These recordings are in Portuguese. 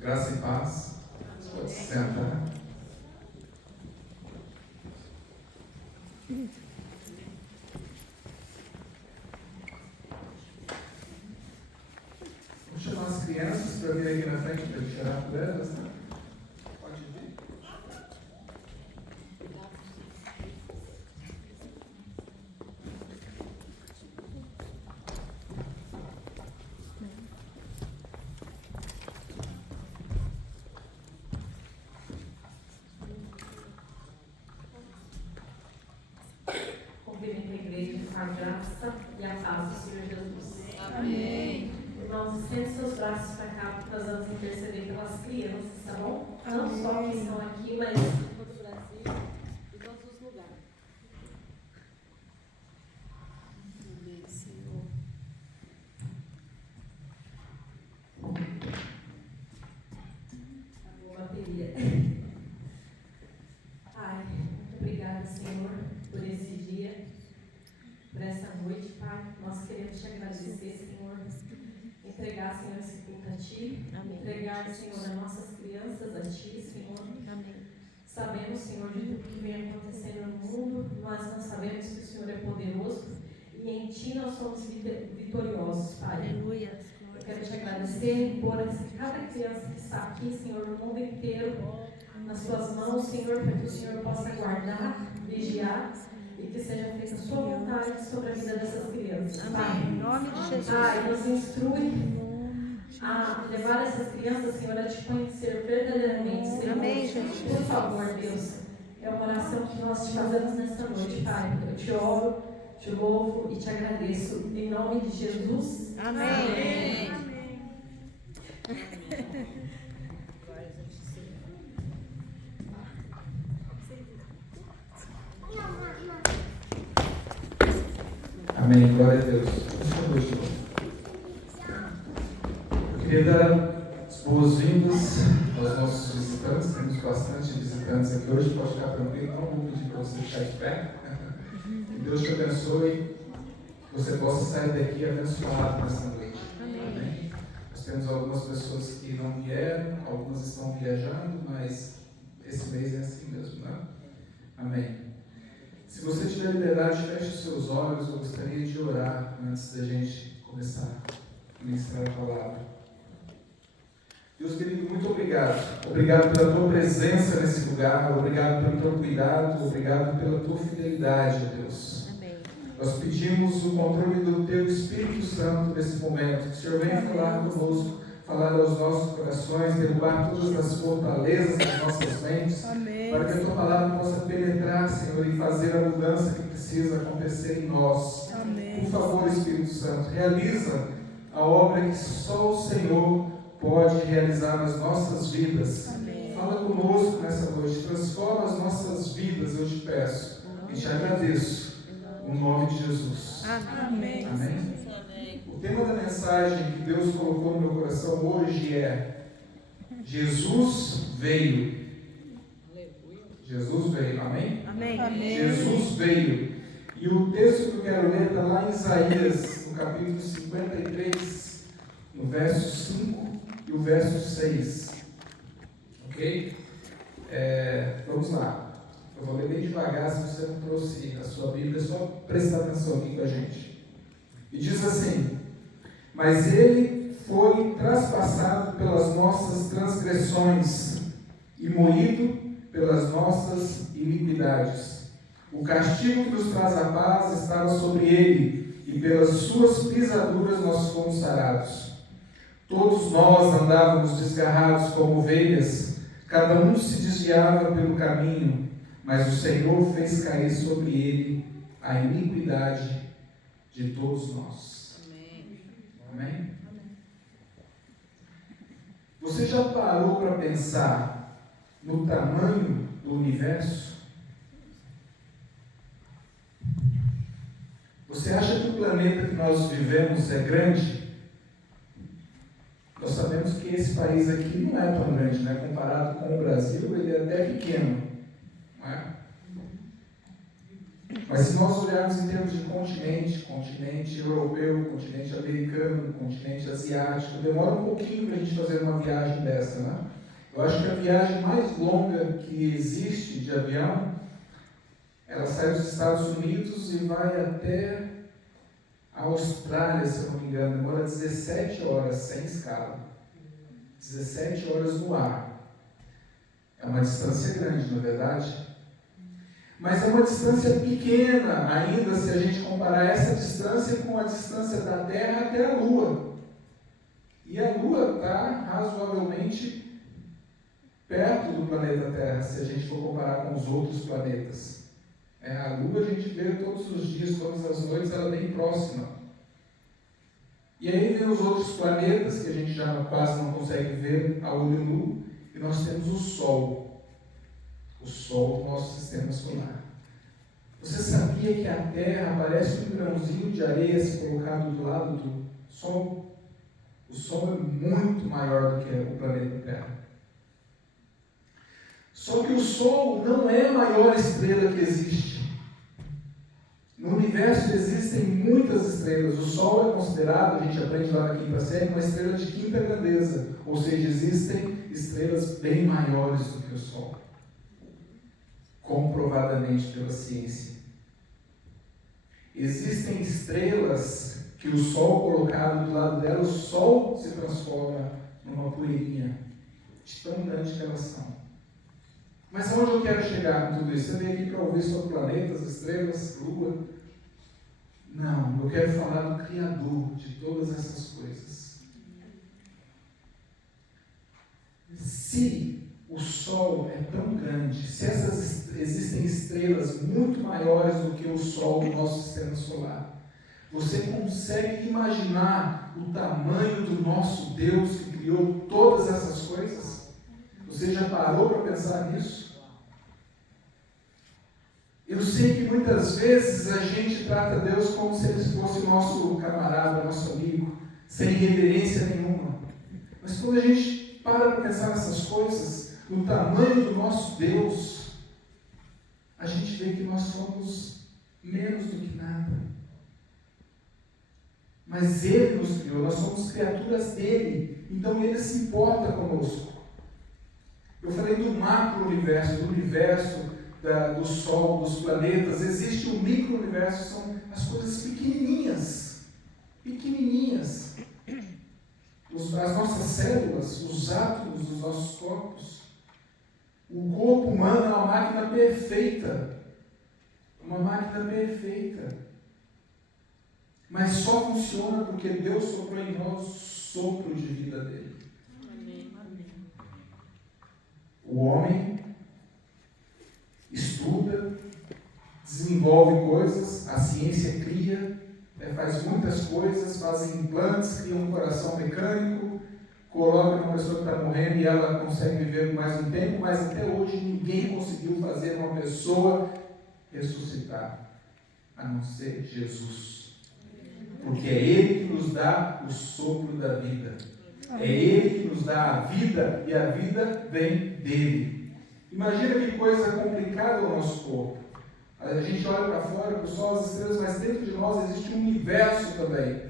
Graça e paz. Você pode se sentar. Vou chamar as crianças para vir aqui na frente para eu tirar por elas. Né? Pode vir. Cumprimento a igreja com a graça e a paz do Senhor Jesus. Amém. Irmãos, estende seus braços para cá, porque nós vamos interceder pelas crianças, tá bom? Não só que estão aqui, mas em todo o Brasil e todos os lugares. Amém, Senhor. Acabou a bateria. Pai, muito obrigada, Senhor, por esse dia, por essa noite, Pai. Nós queremos te agradecer, Senhor. Entregar, Senhor, esse culto a Ti. Amém. Entregar, Senhor, as nossas crianças a Ti, Senhor. Amém. Sabemos, Senhor, de tudo que vem acontecendo no mundo, mas nós sabemos que o Senhor é poderoso e em Ti nós somos vitoriosos, Pai. Aleluia. Eu quero te agradecer por cada criança que está aqui, Senhor, no mundo inteiro, nas Suas mãos, Senhor, para que o Senhor possa guardar, vigiar e que seja feita a Sua vontade sobre a vida dessas crianças, Pai. Amém. Em nome de Jesus. Pai, nos instrui a levar essas crianças, Senhor, a te conhecer verdadeiramente, Senhor. Amém, Jesus. Por favor, Deus, é uma oração que nós te fazemos nesta noite, Pai. Eu te oro, te louvo e te agradeço. Em nome de Jesus. Amém. Amém. Glória a Deus. Eu queria dar as boas-vindas aos nossos visitantes. Temos bastante visitantes aqui hoje. Pode ficar tranquilo, não vou pedir para você ficar de pé. Que Deus te abençoe. Que você possa sair daqui abençoado nessa noite. Amém. Nós temos algumas pessoas que não vieram, algumas estão viajando, mas esse mês é assim mesmo, né? Amém. Se você tiver liberdade, feche os seus olhos. Eu gostaria de orar antes da gente começar a ministrar a palavra. Deus querido, muito obrigado. Obrigado pela tua presença nesse lugar. Obrigado pelo teu cuidado. Obrigado pela tua fidelidade, Deus. Amém. Nós pedimos o controle do teu Espírito Santo nesse momento. Que o Senhor venha falar conosco, falar aos nossos corações, derrubar todas as fortalezas das nossas mentes. Amém. Para que a tua palavra possa penetrar, Senhor, e fazer a mudança que precisa acontecer em nós. Amém. Por favor, Espírito Santo, realiza a obra que só o Senhor pode realizar nas nossas vidas. Amém. Fala conosco nessa noite, transforma as nossas vidas, eu te peço. E te agradeço, no nome de Jesus. Amém. Amém? O tema da mensagem que Deus colocou no meu coração hoje é: Jesus veio. Jesus veio, amém? Amém. Jesus veio. E o texto que eu quero ler está lá em Isaías, no capítulo 53, no verso 5 e o verso 6. Ok? Vamos lá. Eu vou ler bem devagar, se você não trouxe a sua Bíblia, é só prestar atenção aqui com a gente. E diz assim: mas ele foi traspassado pelas nossas transgressões e moído pelas nossas iniquidades. O castigo que nos traz a paz estava sobre ele, e pelas suas pisaduras nós fomos sarados. Todos nós andávamos desgarrados como ovelhas, cada um se desviava pelo caminho, mas o Senhor fez cair sobre ele a iniquidade de todos nós. Amém? Você já parou para pensar no tamanho do universo? Você acha que o planeta que nós vivemos é grande? Nós sabemos que esse país aqui não é tão grande, né? Comparado com o Brasil, ele é até pequeno, não é? Mas se nós olharmos em termos de continente europeu, continente americano, no continente asiático. Demora um pouquinho para a gente fazer uma viagem dessa, né? Eu acho que a viagem mais longa que existe de avião, ela sai dos Estados Unidos e vai até a Austrália, se eu não me engano. Demora 17 horas sem escala. 17 horas no ar. É uma distância grande, na verdade. Mas é uma distância pequena ainda, se a gente comparar essa distância com a distância da Terra até a Lua. E a Lua está razoavelmente perto do planeta Terra, se a gente for comparar com os outros planetas. A Lua a gente vê todos os dias, todas as noites, ela é bem próxima. E aí vem os outros planetas, que a gente já quase não consegue ver a olho nu, e nós temos o Sol do nosso sistema solar. Você sabia que a Terra parece um grãozinho de areia se colocado do lado do Sol? O Sol é muito maior do que o planeta Terra. Só que o Sol não é a maior estrela que existe. No universo existem muitas estrelas. O Sol é considerado, a gente aprende lá na quinta série, uma estrela de quinta grandeza. Ou seja, existem estrelas bem maiores do que o Sol. Comprovadamente pela ciência. Existem estrelas que o Sol colocado do lado dela, o Sol se transforma numa poeirinha, de tão grande que elas são. Mas aonde eu quero chegar com tudo isso? Você vem aqui para ouvir sobre planetas, estrelas, Lua? Não, eu quero falar do Criador de todas essas coisas. Se o Sol é tão grande, se existem estrelas muito maiores do que o Sol do nosso sistema solar, você consegue imaginar o tamanho do nosso Deus que criou todas essas coisas? Você já parou para pensar nisso? Eu sei que muitas vezes a gente trata Deus como se Ele fosse nosso camarada, nosso amigo, sem reverência nenhuma. Mas quando a gente para pensar nessas coisas, no tamanho do nosso Deus, a gente vê que nós somos menos do que nada. Mas Ele nos criou, nós somos criaturas dEle, então Ele se importa conosco. Eu falei do macro-universo, do universo, do Sol, dos planetas. Existe um micro-universo, são as coisas pequenininhas, pequenininhas. As nossas células, os átomos dos nossos corpos. O corpo humano é uma máquina perfeita. Uma máquina perfeita. Mas só funciona porque Deus soprou em nós o sopro de vida dele. O homem estuda, desenvolve coisas, a ciência cria, faz muitas coisas, faz implantes, cria um coração mecânico, coloca uma pessoa que está morrendo e ela consegue viver mais um tempo, mas até hoje ninguém conseguiu fazer uma pessoa ressuscitar, a não ser Jesus. Porque é Ele que nos dá o sopro da vida. É Ele que nos dá a vida e a vida vem dEle. Imagina que coisa complicada o nosso corpo. A gente olha para fora, para o sol, as estrelas, mas dentro de nós existe um universo também.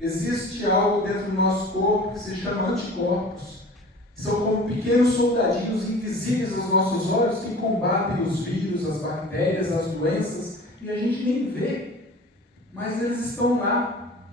Existe algo dentro do nosso corpo que se chama anticorpos. São como pequenos soldadinhos invisíveis aos nossos olhos que combatem os vírus, as bactérias, as doenças, e a gente nem vê. Mas eles estão lá,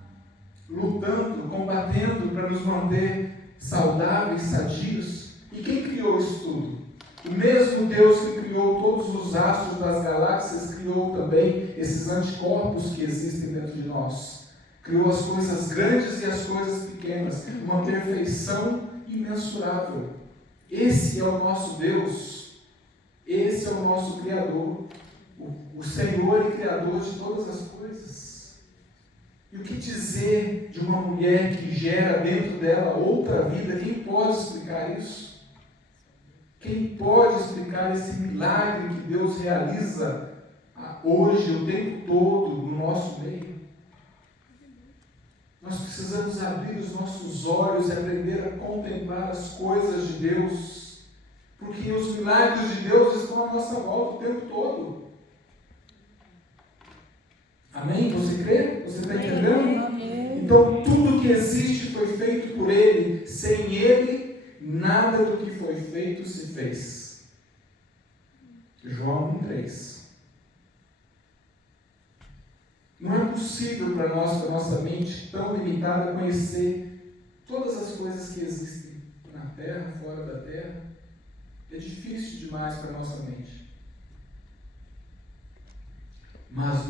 lutando, combatendo para nos manter saudáveis, sadios. E quem criou isso tudo? O mesmo Deus que criou todos os astros das galáxias, criou também esses anticorpos que existem dentro de nós. Criou as coisas grandes e as coisas pequenas, uma perfeição imensurável. Esse é o nosso Deus, esse é o nosso Criador, o Senhor e Criador de todas as coisas. E o que dizer de uma mulher que gera dentro dela outra vida? Quem pode explicar isso? Quem pode explicar esse milagre que Deus realiza hoje, o tempo todo, no nosso meio? Nós precisamos abrir os nossos olhos e aprender a contemplar as coisas de Deus, porque os milagres de Deus estão à nossa volta o tempo todo. Amém? Você crê? Você está entendendo? Então, tudo que existe foi feito por Ele. Sem Ele, nada do que foi feito se fez. João 1,3. Não é possível para nós, com a nossa mente tão limitada, conhecer todas as coisas que existem na Terra, fora da Terra. É difícil demais para a nossa mente. Mas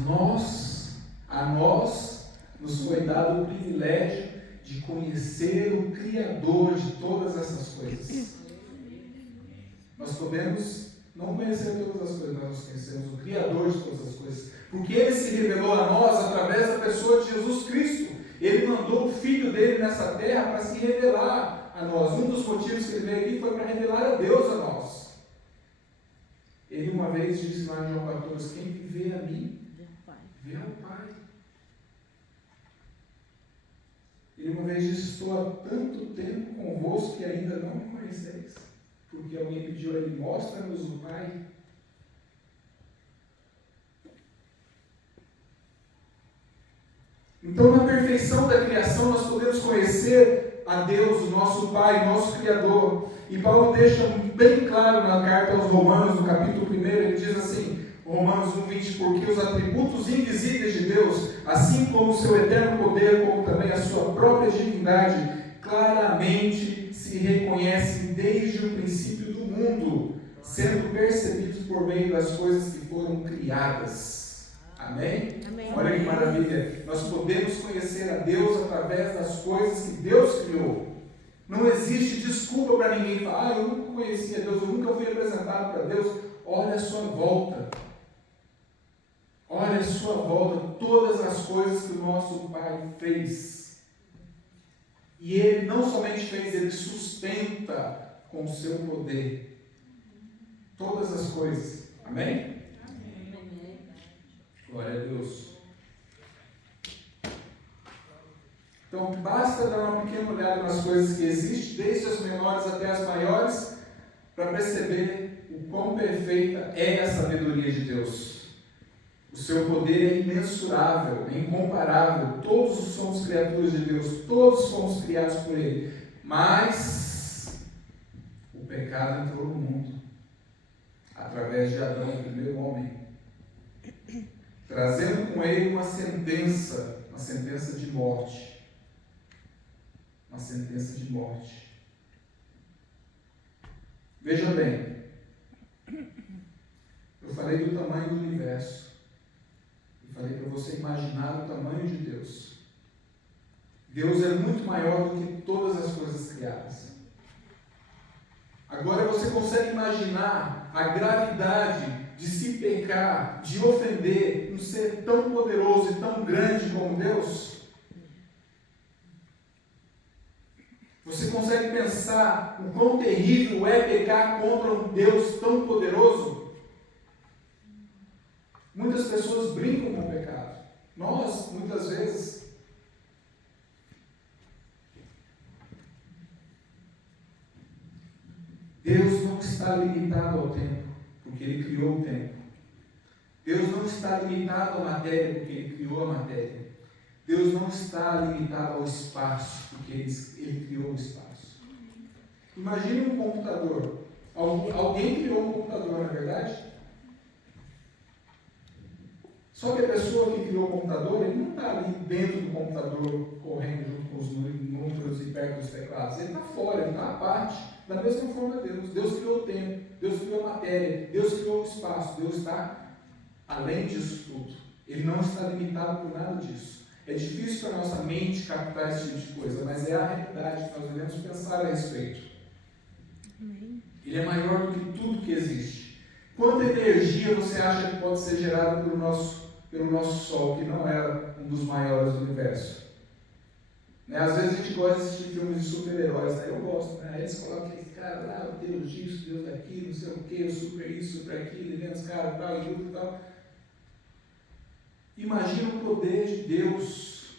a nós nos foi dado o privilégio de conhecer o Criador de todas essas coisas. Nós podemos não conhecer todas as coisas, mas nós conhecemos o Criador de todas as coisas. Porque Ele se revelou a nós através da pessoa de Jesus Cristo. Ele mandou o Filho dele nessa terra para se revelar a nós. Um dos motivos que Ele veio aqui foi para revelar a Deus a nós. Ele uma vez disse lá em João 14, quem me vê a mim, vê ao Pai. Ele uma vez disse, estou há tanto tempo convosco que ainda não me conheceis. Porque alguém pediu a Ele, mostra-nos o Pai. Então, na perfeição da criação, nós podemos conhecer a Deus, o nosso Pai, o nosso Criador. E Paulo deixa bem claro na carta aos Romanos, no capítulo 1, ele diz assim, Romanos 1,20, porque os atributos invisíveis de Deus, assim como o seu eterno poder, como também a sua própria divindade, claramente se reconhecem desde o princípio do mundo, sendo percebidos por meio das coisas que foram criadas. Amém? Amém. Olha que maravilha. Nós podemos conhecer a Deus através das coisas que Deus criou. Não existe desculpa para ninguém falar, eu nunca conhecia Deus, eu nunca fui apresentado para Deus. Olha a sua volta. Olha a sua volta, todas as coisas que o nosso Pai fez. E Ele não somente fez, Ele sustenta com o seu poder todas as coisas. Amém? Glória a Deus. Então, basta dar uma pequena olhada nas coisas que existem, desde as menores até as maiores, para perceber o quão perfeita é a sabedoria de Deus. O seu poder é imensurável, é incomparável. Todos somos criaturas de Deus, todos fomos criados por Ele. Mas o pecado entrou no mundo, através de Adão, o primeiro homem, trazendo com ele uma sentença de morte. Uma sentença de morte. Veja bem, eu falei do tamanho do universo. Eu falei para você imaginar o tamanho de Deus. Deus é muito maior do que todas as coisas criadas. Agora você consegue imaginar a gravidade de se pecar, de ofender um ser tão poderoso e tão grande como Deus? Você consegue pensar o quão terrível é pecar contra um Deus tão poderoso? Muitas pessoas brincam com o pecado. Nós, muitas vezes, Deus não está limitado ao tempo, porque Ele criou o tempo. Deus não está limitado à matéria, porque Ele criou a matéria. Deus não está limitado ao espaço, porque Ele criou o espaço. Imagine um computador. Alguém criou um computador, não é verdade? Só que a pessoa que criou o computador, ele não está ali dentro do computador, correndo junto com os números e perto dos teclados. Ele está fora, ele está à parte. Da mesma forma Deus. Deus criou o tempo, Deus criou a matéria, Deus criou o espaço. Deus está além disso tudo. Ele não está limitado por nada disso. É difícil para a nossa mente captar esse tipo de coisa, mas é a realidade que nós devemos pensar a respeito. Ele é maior do que tudo que existe. Quanta energia você acha que pode ser gerada pelo nosso Sol, que não é um dos maiores do universo? Né? Às vezes a gente gosta de assistir filmes de super-heróis, né? Eu gosto, né? Aí eles colocam aquele cara lá, o Deus disso, Deus daquilo, não sei o que, o super isso, super aquilo, e vem os caras tal, e tudo e tal. Imagina o poder de Deus.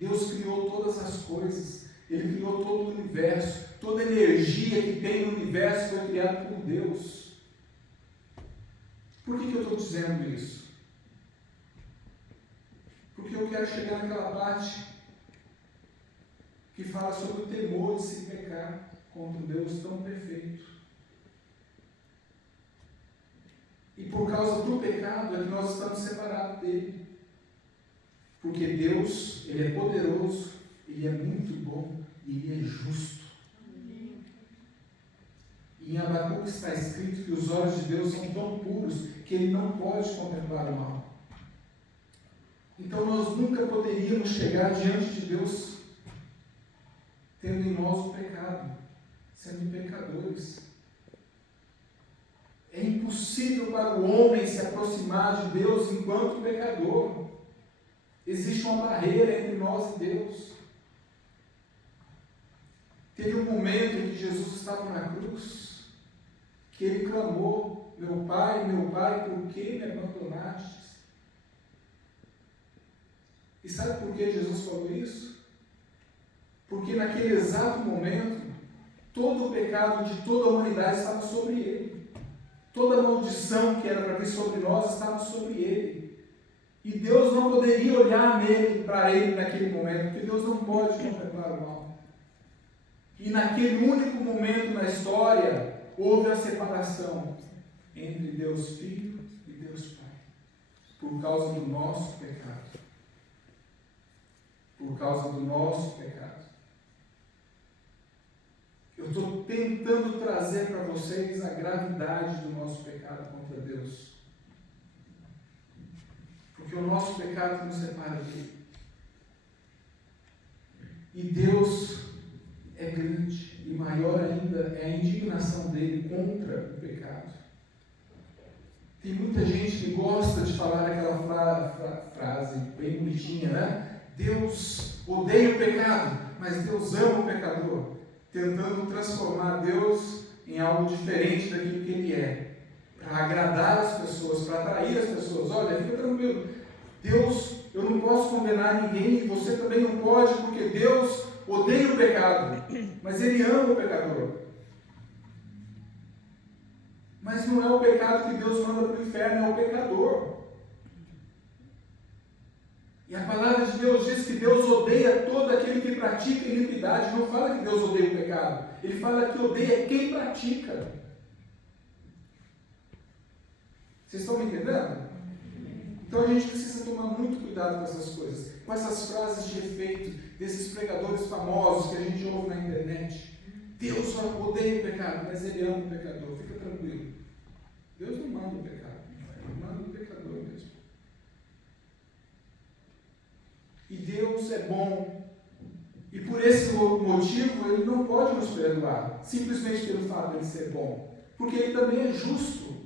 Deus criou todas as coisas. Ele criou todo o universo. Toda a energia que tem no universo foi criada por Deus. Por que eu estou dizendo isso? Porque eu quero chegar naquela parte que fala sobre o temor de se pecar contra um Deus tão perfeito. E por causa do pecado é que nós estamos separados dele. Porque Deus, Ele é poderoso, Ele é muito bom e Ele é justo. E em Abacuque está escrito que os olhos de Deus são tão puros que Ele não pode contemplar o mal. Então nós nunca poderíamos chegar diante de Deus tendo em nós o pecado, sendo pecadores. É impossível para o homem se aproximar de Deus enquanto pecador. Existe uma barreira entre nós e Deus. Teve um momento em que Jesus estava na cruz, que ele clamou: meu Pai, por que me abandonaste? E sabe por que Jesus falou isso? Porque naquele exato momento, todo o pecado de toda a humanidade estava sobre ele. Toda a maldição que era para vir sobre nós estava sobre ele. E Deus não poderia olhar para ele naquele momento, porque Deus não pode contemplar o mal. E naquele único momento na história, houve a separação entre Deus Filho e Deus Pai, por causa do nosso pecado. Por causa do nosso pecado. Eu estou tentando trazer para vocês a gravidade do nosso pecado contra Deus. Porque o nosso pecado nos separa dele. E Deus é grande, e maior ainda é a indignação dele contra o pecado. Tem muita gente que gosta de falar aquela frase bem bonitinha, né? Deus odeia o pecado, mas Deus ama o pecador, tentando transformar Deus em algo diferente daquilo que Ele é, para agradar as pessoas, para atrair as pessoas. Olha, fica tranquilo, Deus, eu não posso condenar ninguém, e você também não pode, porque Deus odeia o pecado, mas Ele ama o pecador. Mas não é o pecado que Deus manda para o inferno, é o pecador. E a palavra de Deus diz que Deus odeia todo aquele que pratica iniquidade. Não fala que Deus odeia o pecado. Ele fala que odeia quem pratica. Vocês estão me entendendo? Então a gente precisa tomar muito cuidado com essas coisas. Com essas frases de efeito desses pregadores famosos que a gente ouve na internet. Deus odeia o pecado, mas Ele ama o pecador. Fica tranquilo. Deus não manda o pecado. Ele manda o pecador mesmo. E Deus é bom. E por esse motivo, Ele não pode nos perdoar, simplesmente pelo fato de Ele ser bom. Porque Ele também é justo.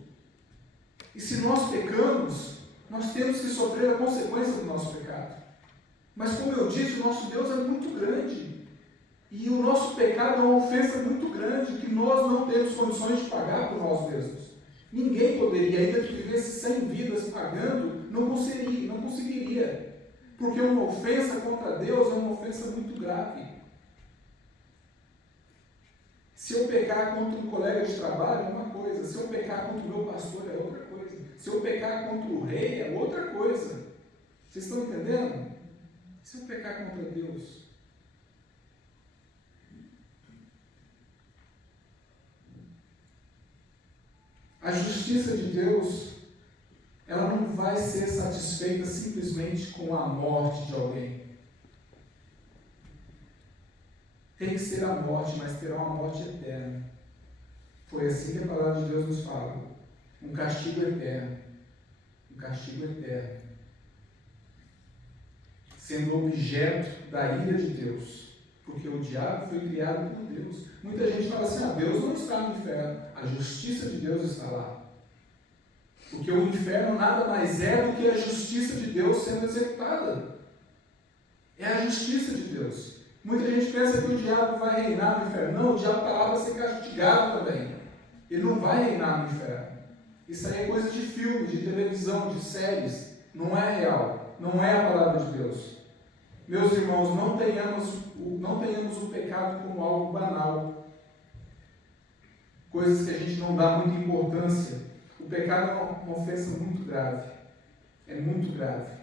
E se nós pecamos, nós temos que sofrer a consequência do nosso pecado. Mas como eu disse, o nosso Deus é muito grande. E o nosso pecado é uma ofensa muito grande, que nós não temos condições de pagar por nós mesmos. Ninguém poderia, ainda que vivesse 100 vidas pagando, não conseguiria. Porque uma ofensa contra Deus é uma ofensa muito grave. Se eu pecar contra um colega de trabalho é uma coisa, se eu pecar contra o meu pastor é outra coisa, se eu pecar contra o rei é outra coisa. Vocês estão entendendo? Se eu pecar contra Deus, a justiça de Deus, ela não vai ser satisfeita simplesmente com a morte de alguém. Tem que ser a morte, mas terá uma morte eterna. Foi assim que a palavra de Deus nos fala. Um castigo eterno. Um castigo eterno. Sendo objeto da ira de Deus. Porque o diabo foi criado por Deus. Muita gente fala assim, Deus não está no inferno. A justiça de Deus está lá. Porque o inferno nada mais é do que a justiça de Deus sendo executada. É a justiça de Deus. Muita gente pensa que o diabo vai reinar no inferno. Não, o diabo está lá para ser castigado também. Ele não vai reinar no inferno. Isso aí é coisa de filme, de televisão, de séries. Não é real. Não é a palavra de Deus. Meus irmãos, não tenhamos o pecado como algo banal. Coisas que a gente não dá muita importância. O pecado é uma ofensa muito grave. É muito grave.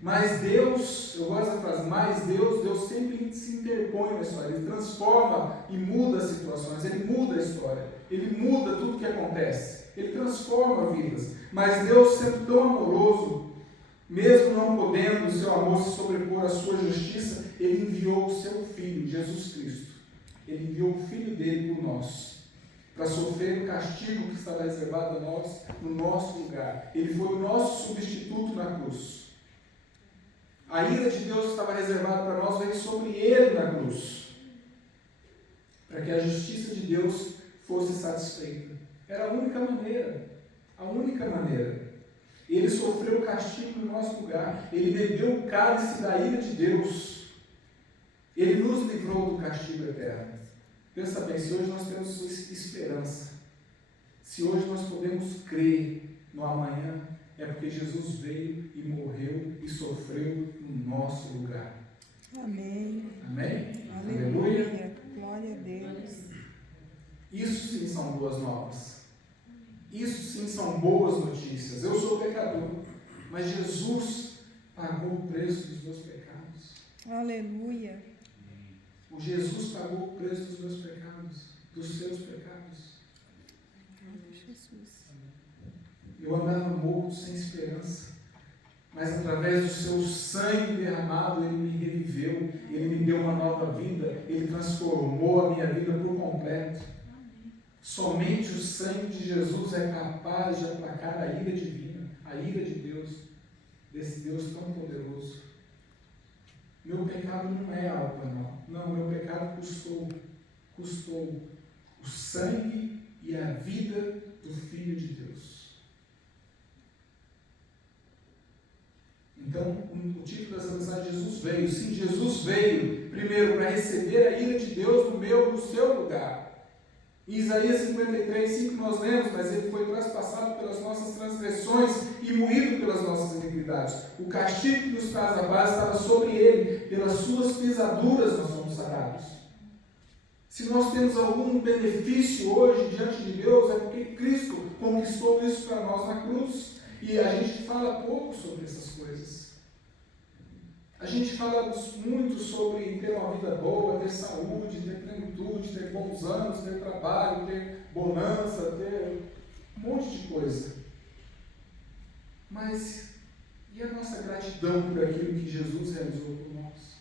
Mas Deus, eu gosto da frase, mas Deus sempre se interpõe na história, ele transforma e muda as situações, ele muda a história, ele muda tudo o que acontece, ele transforma vidas. Mas Deus, sendo tão amoroso, mesmo não podendo o seu amor se sobrepor à sua justiça, ele enviou o seu Filho, Jesus Cristo. Ele enviou o Filho dele por nós, para sofrer o castigo que estava reservado a nós, no nosso lugar. Ele foi o nosso substituto na cruz. A ira de Deus que estava reservada para nós veio sobre ele na cruz, para que a justiça de Deus fosse satisfeita. Era a única maneira, a única maneira. Ele sofreu o castigo no nosso lugar, ele bebeu o cálice da ira de Deus, ele nos livrou do castigo eterno. Pensa bem, se hoje nós temos esperança, se hoje nós podemos crer no amanhã, é porque Jesus veio e morreu e sofreu no nosso lugar. Amém. Amém? Aleluia. Glória a Deus. Isso sim são boas novas. Isso sim são boas notícias. Eu sou pecador, mas Jesus pagou o preço dos meus pecados. Aleluia. O Jesus pagou o preço dos meus pecados, dos seus pecados. Jesus. Eu andava morto, sem esperança, mas através do seu sangue derramado, ele me reviveu, ele me deu uma nova vida, ele transformou a minha vida por completo. Somente o sangue de Jesus é capaz de aplacar a ira divina, a ira de Deus, desse Deus tão poderoso. Meu pecado não é algo banal. Não, meu pecado custou o sangue e a vida do Filho de Deus. Então, o título dessa mensagem, Jesus veio. Sim, Jesus veio, primeiro, para receber a ira de Deus no seu lugar. Em Isaías 53, 5 nós lemos, mas ele foi traspassado pelas nossas transgressões e moído pelas nossas iniquidades. O castigo que nos traz a paz estava sobre ele, pelas suas pisaduras nós somos sarados. Se nós temos algum benefício hoje diante de Deus, é porque Cristo conquistou isso para nós na cruz. E a gente fala pouco sobre essas coisas. A gente fala muito sobre ter uma vida boa, ter saúde, ter plenitude, ter bons anos, ter trabalho, ter bonança, ter um monte de coisa. Mas e a nossa gratidão por aquilo que Jesus realizou por nós?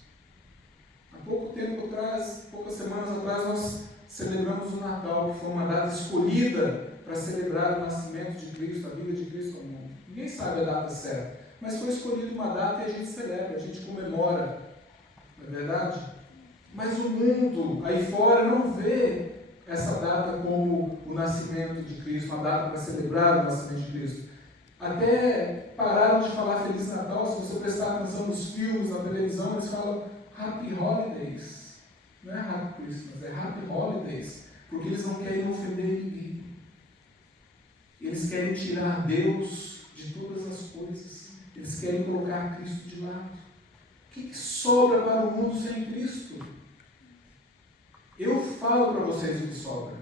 Há pouco tempo atrás, poucas semanas atrás, nós celebramos o Natal, que foi uma data escolhida para celebrar o nascimento de Cristo, a vida de Cristo no mundo. Ninguém sabe a data certa, mas foi escolhida uma data e a gente celebra, a gente comemora, não é verdade? Mas o mundo aí fora não vê essa data como o nascimento de Cristo, uma data para celebrar o nascimento de Cristo. Até pararam de falar Feliz Natal. Se você prestar atenção nos filmes, na televisão, eles falam Happy Holidays. Não é Happy Christmas, é Happy Holidays, porque eles não querem ofender ninguém. Eles querem tirar Deus de todas as coisas. Eles querem colocar Cristo de lado. O que sobra para o mundo sem Cristo? Eu falo para vocês o que sobra.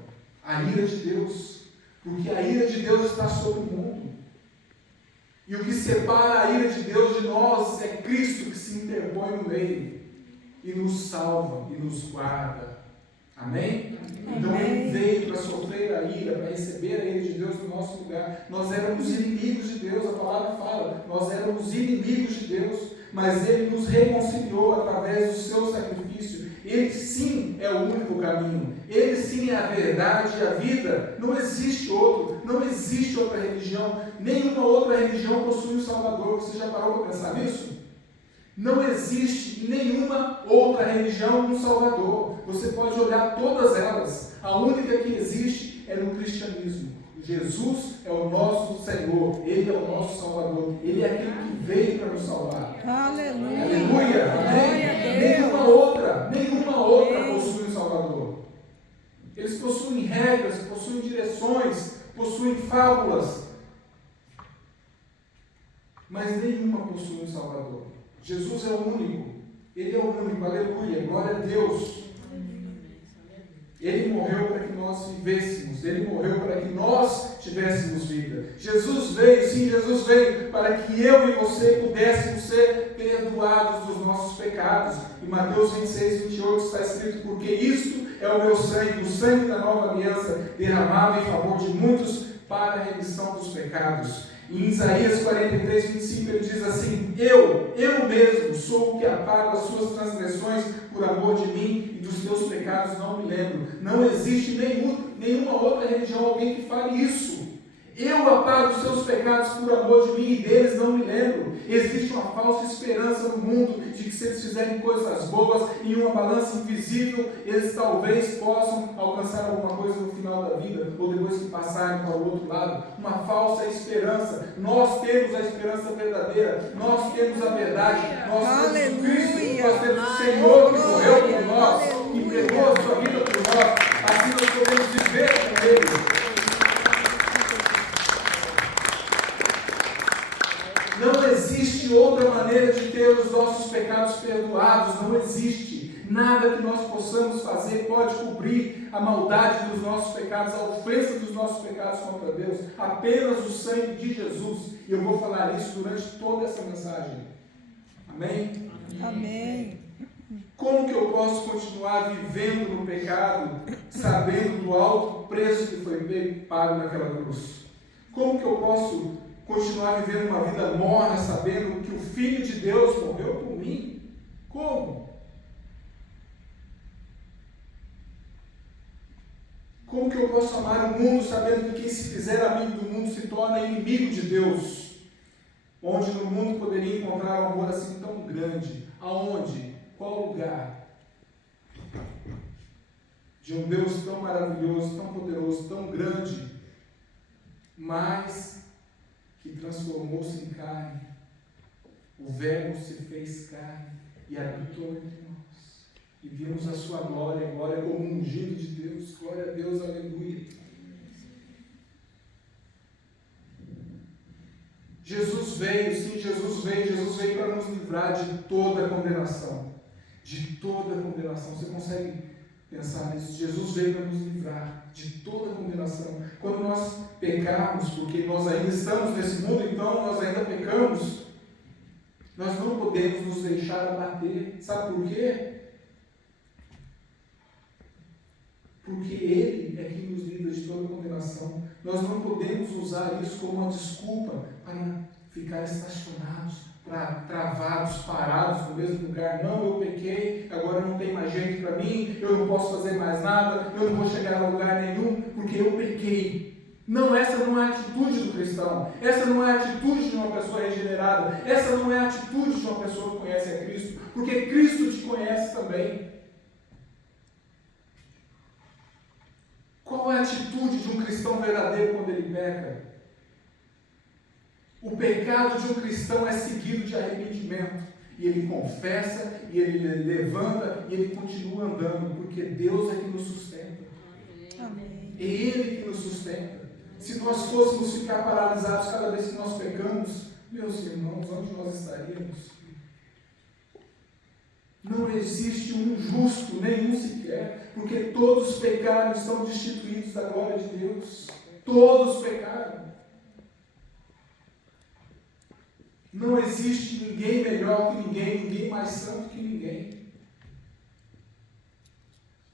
A ira de Deus. Porque a ira de Deus está sobre o mundo. E o que separa a ira de Deus de nós é Cristo que se interpõe no meio e nos salva e nos guarda. Amém? Então ele veio para sofrer a ira, para receber a ira de Deus no nosso lugar. Nós éramos inimigos de Deus, a palavra fala, nós éramos inimigos de Deus, mas ele nos reconciliou através do seu sacrifício. Ele sim é o único caminho, ele sim é a verdade e a vida. Não existe outro, não existe outra religião, nenhuma outra religião possui um Salvador. Você já parou para pensar nisso? Não existe em nenhuma outra religião um Salvador. Você pode olhar todas elas. A única que existe é no cristianismo. Jesus é o nosso Senhor. Ele é o nosso Salvador. Ele é aquele que veio para nos salvar. Aleluia. Aleluia. Amém? Nenhuma outra possui um Salvador. Eles possuem regras, possuem direções, possuem fábulas, mas nenhuma possui um Salvador. Jesus é o único, ele é o único, aleluia, glória a Deus. Ele morreu para que nós vivêssemos Cristo. Ele morreu para que nós tivéssemos vida. Jesus veio, sim, Jesus veio para que eu e você pudéssemos ser perdoados dos nossos pecados. Em Mateus 26, 28 está escrito: porque isto é o meu sangue, o sangue da nova aliança, derramado em favor de muitos para a remissão dos pecados. Em Isaías 43, 25, ele diz assim: eu mesmo sou o que apago as suas transgressões por amor de mim, e dos teus pecados não me lembro. Não existe nenhuma outra religião, alguém que fale isso. Eu apago os seus pecados por amor de mim, e deles não me lembro. Existe uma falsa esperança no mundo de que se eles fizerem coisas boas em uma balança invisível, eles talvez possam alcançar alguma coisa no final da vida, ou depois que passarem para o outro lado. Uma falsa esperança. Nós temos a esperança verdadeira, nós temos a verdade, nós temos Cristo, nós temos o Senhor que morreu por nós, que entregou a sua vida por nós. Assim nós podemos viver com Ele. Não existe outra maneira de ter os nossos pecados perdoados, não existe. Nada que nós possamos fazer pode cobrir a maldade dos nossos pecados, a ofensa dos nossos pecados contra Deus. Apenas o sangue de Jesus. E eu vou falar isso durante toda essa mensagem. Amém? Amém. Como que eu posso continuar vivendo no pecado, sabendo do alto preço que foi pago naquela cruz? Como que eu posso continuar vivendo uma vida morna, sabendo que o Filho de Deus morreu por mim? Como? Como que eu posso amar o mundo, sabendo que quem se fizer amigo do mundo se torna inimigo de Deus? Onde no mundo poderia encontrar um amor assim tão grande? Aonde? Qual lugar? De um Deus tão maravilhoso, tão poderoso, tão grande, mas que transformou-se em carne. O Verbo se fez carne e habitou entre nós. E vimos a sua glória, glória como um ungido de Deus. Glória a Deus, aleluia. Jesus veio, sim, Jesus veio para nos livrar de toda a condenação. De toda a condenação. Você consegue pensar nisso? Jesus veio para nos livrar de toda a condenação. Quando nós pecarmos, porque nós ainda estamos nesse mundo, então nós ainda pecamos, nós não podemos nos deixar abater. Sabe por quê? Porque Ele é quem nos livra de toda a condenação. Nós não podemos usar isso como uma desculpa para ficar estacionados, travados, parados no mesmo lugar. Não, eu pequei, agora não tem mais jeito para mim, eu não posso fazer mais nada, eu não vou chegar a lugar nenhum, porque eu pequei. Não, essa não é a atitude do cristão, essa não é a atitude de uma pessoa regenerada, essa não é a atitude de uma pessoa que conhece a Cristo, porque Cristo te conhece também. Qual é a atitude de um cristão verdadeiro quando ele peca? O pecado de um cristão é seguido de arrependimento. E ele confessa, e ele levanta, e ele continua andando, porque Deus é que nos sustenta. Amém. É Ele que nos sustenta. Se nós fôssemos ficar paralisados cada vez que nós pecamos, meus irmãos, onde nós estaríamos? Não existe um justo, nenhum sequer, porque todos pecaram e estão destituídos da glória de Deus. Todos pecaram. Não existe ninguém melhor que ninguém, ninguém mais santo que ninguém.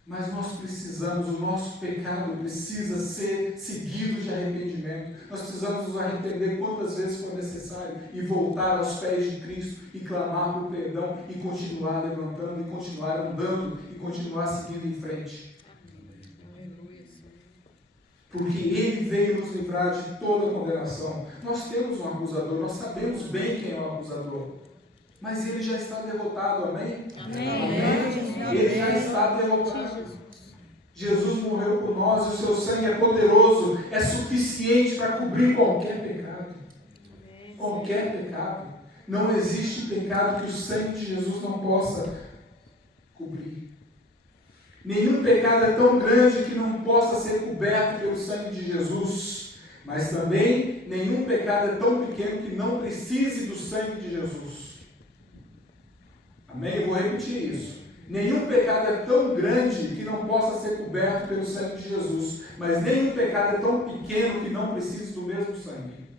Mas nós precisamos, o nosso pecado precisa ser seguido de arrependimento. Nós precisamos nos arrepender quantas vezes for necessário e voltar aos pés de Cristo e clamar por perdão e continuar levantando e continuar andando e continuar seguindo em frente. Porque Ele veio nos livrar de toda a condenação. Nós temos um acusador, nós sabemos bem quem é o acusador. Mas ele já está derrotado, amém? Amém. Ele já está derrotado. Jesus morreu por nós, o seu sangue é poderoso, é suficiente para cobrir qualquer pecado. Qualquer pecado. Não existe pecado que o sangue de Jesus não possa cobrir. Nenhum pecado é tão grande que não possa ser coberto pelo sangue de Jesus. Mas também nenhum pecado é tão pequeno que não precise do sangue de Jesus. Amém? Eu vou repetir isso. Nenhum pecado é tão grande que não possa ser coberto pelo sangue de Jesus, mas nenhum pecado é tão pequeno que não precise do mesmo sangue.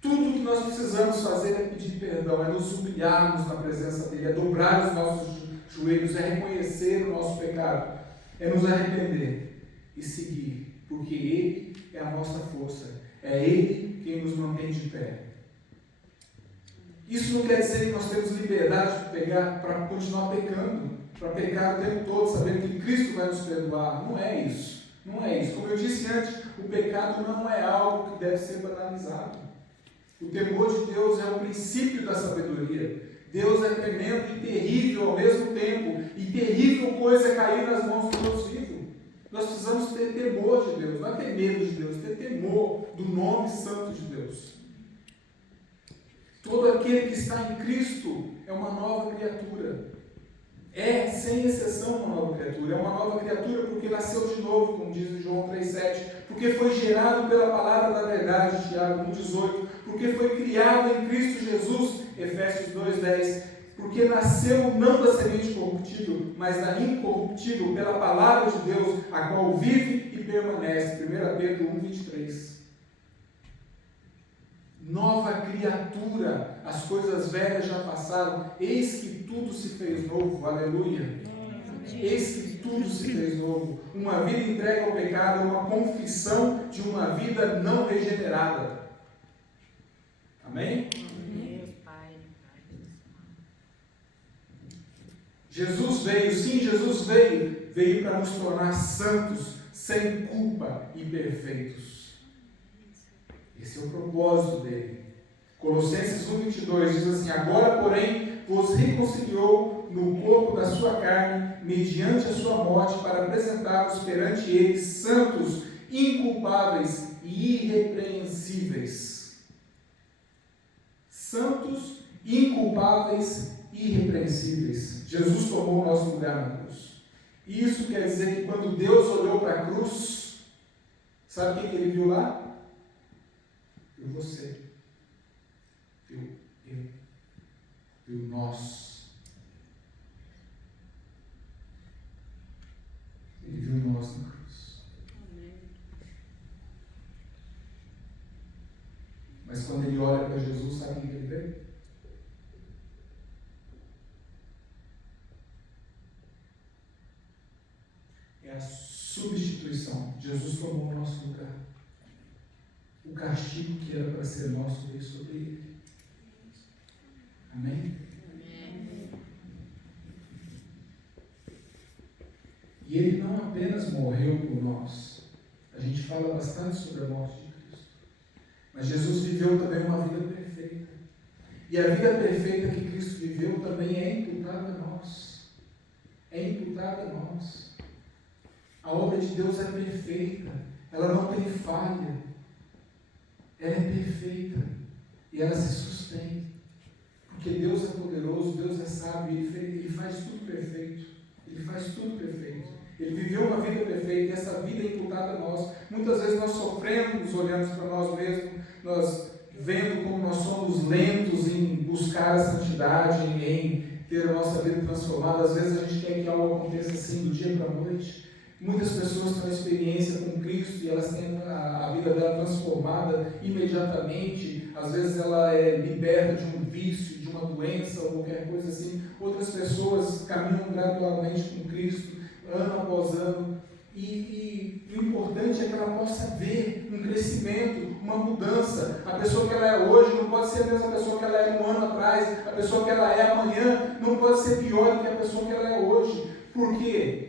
Tudo que nós precisamos fazer é pedir perdão, é nos humilharmos na presença dele, é dobrar os nossos joelhos, é reconhecer o nosso pecado, é nos arrepender e seguir, porque ele é a nossa força, é ele quem nos mantém de pé. Isso não quer dizer que nós temos liberdade para continuar pecando, para pecar o tempo todo, sabendo que Cristo vai nos perdoar. Não é isso. Não é isso. Como eu disse antes, o pecado não é algo que deve ser banalizado. O temor de Deus é o princípio da sabedoria. Deus é tremendo e terrível ao mesmo tempo. E terrível coisa é cair nas mãos do Deus vivo. Nós precisamos ter temor de Deus. Não é ter medo de Deus, ter temor do nome santo de Deus. Todo aquele que está em Cristo é uma nova criatura. É, sem exceção, uma nova criatura. É uma nova criatura porque nasceu de novo, como diz João 3,7. Porque foi gerado pela palavra da verdade, Tiago 1,18. Porque foi criado em Cristo Jesus, Efésios 2,10. Porque nasceu não da semente corruptível, mas da incorruptível, pela palavra de Deus, a qual vive e permanece. 1 Pedro 1,23. Nova criatura, as coisas velhas já passaram, eis que tudo se fez novo, aleluia. Eis que tudo se fez novo. Uma vida entregue ao pecado é uma confissão de uma vida não regenerada. Amém? Jesus veio, sim, Jesus veio para nos tornar santos, sem culpa e perfeitos. Esse é o propósito dele. Colossenses 1,22 diz assim: agora, porém, vos reconciliou no corpo da sua carne, mediante a sua morte, para apresentar-vos perante ele santos, inculpáveis e irrepreensíveis. Santos, inculpáveis e irrepreensíveis. Jesus tomou o nosso lugar na cruz. Isso quer dizer que quando Deus olhou para a cruz, sabe o que ele viu lá? Viu você, viu eu, viu nós. Ele viu nós na cruz. Mas quando ele olha para Jesus, sabe o que ele vê? É a substituição. Jesus tomou o nosso lugar. O castigo que era para ser nosso veio sobre ele. Amém? Amém? E ele não apenas morreu por nós. A gente fala bastante sobre a morte de Cristo. Mas Jesus viveu também uma vida perfeita. E a vida perfeita que Cristo viveu também é imputada a nós. É imputada a nós. A obra de Deus é perfeita. Ela não tem falha. Ela é perfeita e ela se sustém, porque Deus é poderoso, Deus é sábio, Ele faz tudo perfeito, Ele faz tudo perfeito. Ele viveu uma vida perfeita e essa vida é imputada a nós. Muitas vezes nós sofremos, olhamos para nós mesmos, nós vendo como nós somos lentos em buscar a santidade, em ter a nossa vida transformada. Às vezes a gente quer que algo aconteça assim do dia para a noite. Muitas pessoas têm experiência com Cristo e elas têm a vida dela transformada imediatamente. Às vezes ela é liberta de um vício, de uma doença ou qualquer coisa assim. Outras pessoas caminham gradualmente com Cristo, ano após ano. E o importante é que ela possa ver um crescimento, uma mudança. A pessoa que ela é hoje não pode ser a mesma pessoa que ela é um ano atrás. A pessoa que ela é amanhã não pode ser pior do que a pessoa que ela é hoje. Por quê?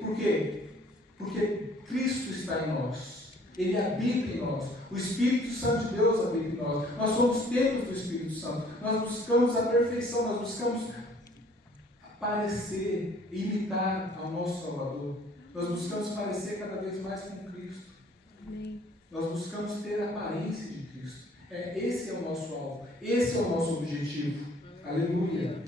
Porque Cristo está em nós, Ele habita em nós, o Espírito Santo de Deus habita em nós, nós somos templos do Espírito Santo, nós buscamos a perfeição, nós buscamos parecer, imitar ao nosso Salvador, nós buscamos parecer cada vez mais com Cristo, nós buscamos ter a aparência de Cristo, esse é o nosso alvo, esse é o nosso objetivo, aleluia.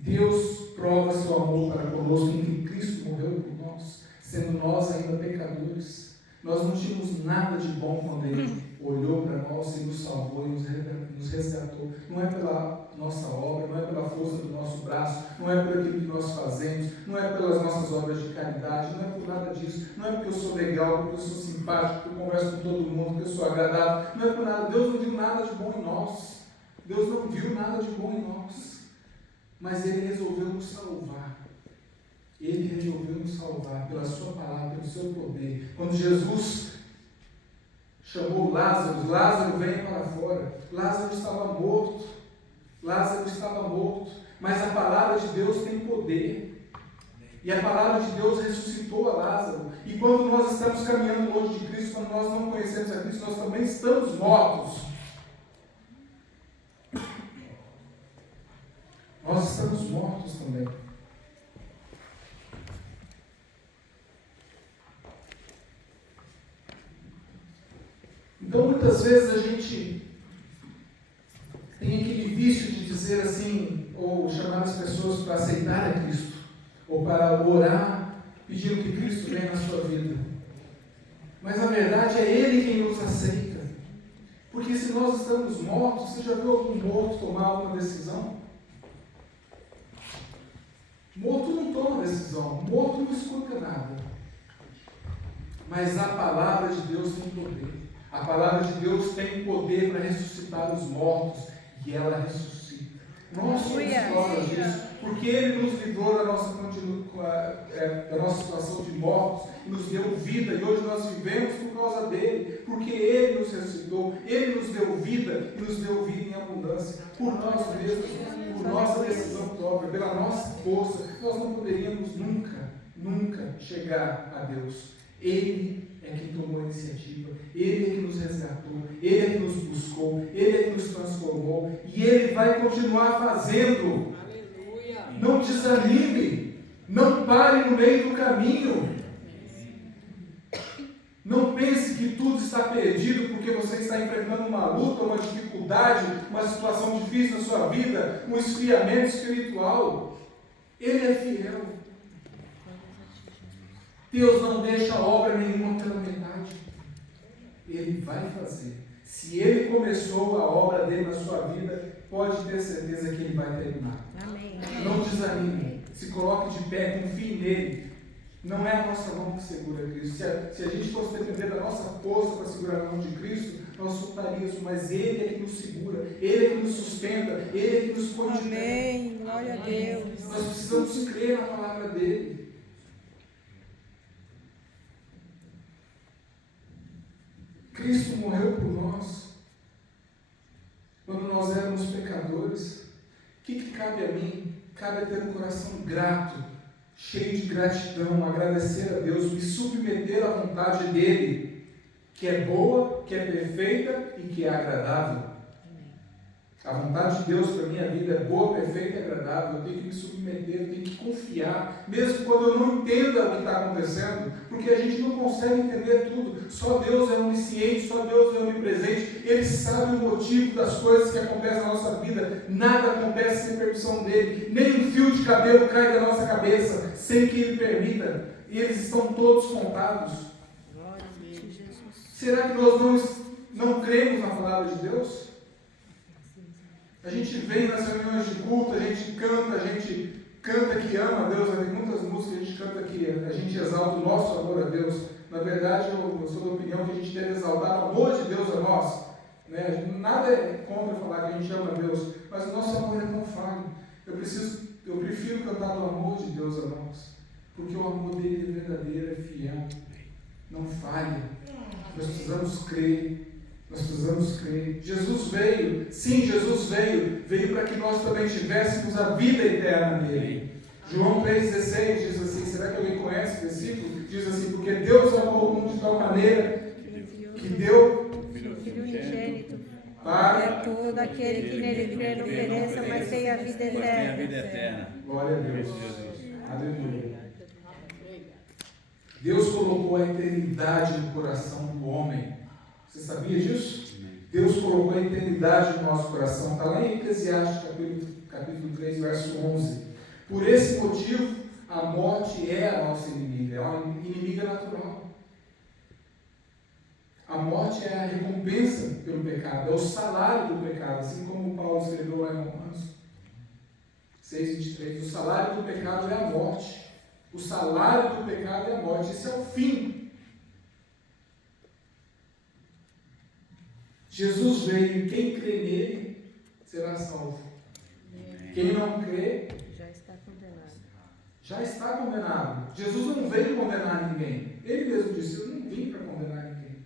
Deus prova seu amor para conosco em que Cristo morreu por nós, sendo nós ainda pecadores. Nós não tínhamos nada de bom quando Ele olhou para nós e nos salvou e nos resgatou. Não é pela nossa obra, não é pela força do nosso braço, não é por aquilo que nós fazemos, não é pelas nossas obras de caridade, não é por nada disso, não é porque eu sou legal, porque eu sou simpático, porque eu converso com todo mundo, porque eu sou agradável, não é por nada. Deus não viu nada de bom em nós. Deus não viu nada de bom em nós. Mas Ele resolveu nos salvar. Ele resolveu nos salvar pela sua palavra, pelo seu poder. Quando Jesus chamou Lázaro, Lázaro veio para fora. Lázaro estava morto. Lázaro estava morto. Mas a palavra de Deus tem poder. E a palavra de Deus ressuscitou a Lázaro. E quando nós estamos caminhando longe de Cristo, quando nós não conhecemos a Cristo, nós também estamos mortos. Nós estamos mortos também. Então, muitas vezes a gente tem aquele vício de dizer assim, ou chamar as pessoas para aceitar a Cristo, ou para orar, pedindo que Cristo venha na sua vida. Mas, na verdade, é Ele quem nos aceita. Porque se nós estamos mortos, você já viu algum morto tomar alguma decisão? Morto não toma decisão, morto não escuta nada. Mas a palavra de Deus tem poder. A palavra de Deus tem poder para ressuscitar os mortos. E ela ressuscita. Nós somos provas disso, porque Ele nos livrou da nossa situação de mortos, e nos deu vida, e hoje nós vivemos por causa dEle, porque Ele nos ressuscitou, Ele nos deu vida, e nos deu vida em abundância, por nós mesmos, por nossa decisão própria, pela nossa força. Nós não poderíamos nunca chegar a Deus. Ele é quem tomou a iniciativa, Ele é que nos resgatou, Ele é que nos buscou, Ele é que nos transformou, e Ele vai continuar fazendo. Aleluia. Não desanime, não pare no meio do caminho, não pense que tudo está perdido porque você está enfrentando uma luta, uma dificuldade, uma situação difícil na sua vida, um esfriamento espiritual. Ele é fiel. Deus não deixa obra nenhuma pela metade. Ele vai fazer. Se Ele começou a obra dele na sua vida, pode ter certeza que Ele vai terminar. Amém. Não desanime. Se coloque de pé, confie nele. Não é a nossa mão que segura Cristo. Se a gente fosse depender da nossa força para segurar a mão de Cristo, nós soltaríamos, mas Ele é que nos segura, Ele é que nos sustenta, Ele é que nos põe de pé. Amém. Glória a Deus. Nós precisamos crer na palavra dele. Cristo morreu por nós, quando nós éramos pecadores. O que cabe a mim? Cabe a ter um coração grato, cheio de gratidão, agradecer a Deus, me submeter à vontade dEle, que é boa, que é perfeita e que é agradável. A vontade de Deus para a minha vida é boa, perfeita e agradável. Eu tenho que me submeter, eu tenho que confiar, mesmo quando eu não entenda o que está acontecendo, porque a gente não consegue entender tudo. Só Deus é onisciente, só Deus é onipresente. Ele sabe o motivo das coisas que acontecem na nossa vida. Nada acontece sem permissão dele. Nem um fio de cabelo cai da nossa cabeça sem que Ele permita. E eles estão todos contados. Será que nós não cremos na palavra de Deus? A gente vem nas reuniões de culto, a gente canta que ama a Deus, tem muitas músicas que a gente canta que a gente exalta o nosso amor a Deus. Na verdade, eu sou da opinião que a gente deve exaltar o amor de Deus a nós. Né? Nada é contra falar que a gente ama a Deus, mas o nosso amor é tão falho. Eu prefiro cantar o amor de Deus a nós, porque o amor dele é verdadeiro, é fiel, não falha. Nós precisamos crer. Nós precisamos crer. Jesus veio, sim, Jesus veio para que nós também tivéssemos a vida eterna nele. João 3,16 diz assim, será que alguém conhece o versículo? Diz assim, porque Deus amou o mundo de tal maneira que deu o Filho unigênito para todo aquele que nele crê não pereça, mas tenha a vida eterna. Glória a Deus. Aleluia. Deus colocou a eternidade no coração do homem. Você sabia disso? Deus colocou a eternidade no nosso coração. Está lá em Eclesiastes, capítulo 3, verso 11. Por esse motivo, a morte é a nossa inimiga. É uma inimiga natural. A morte é a recompensa pelo pecado, é o salário do pecado, assim como Paulo escreveu lá em Romanos 6:23. O salário do pecado é a morte. O salário do pecado é a morte. Esse é o fim. Jesus veio e quem crê nele será salvo. Quem não crê Já está condenado. já está condenado. Jesus não veio condenar ninguém. Ele mesmo disse: eu não vim para condenar ninguém.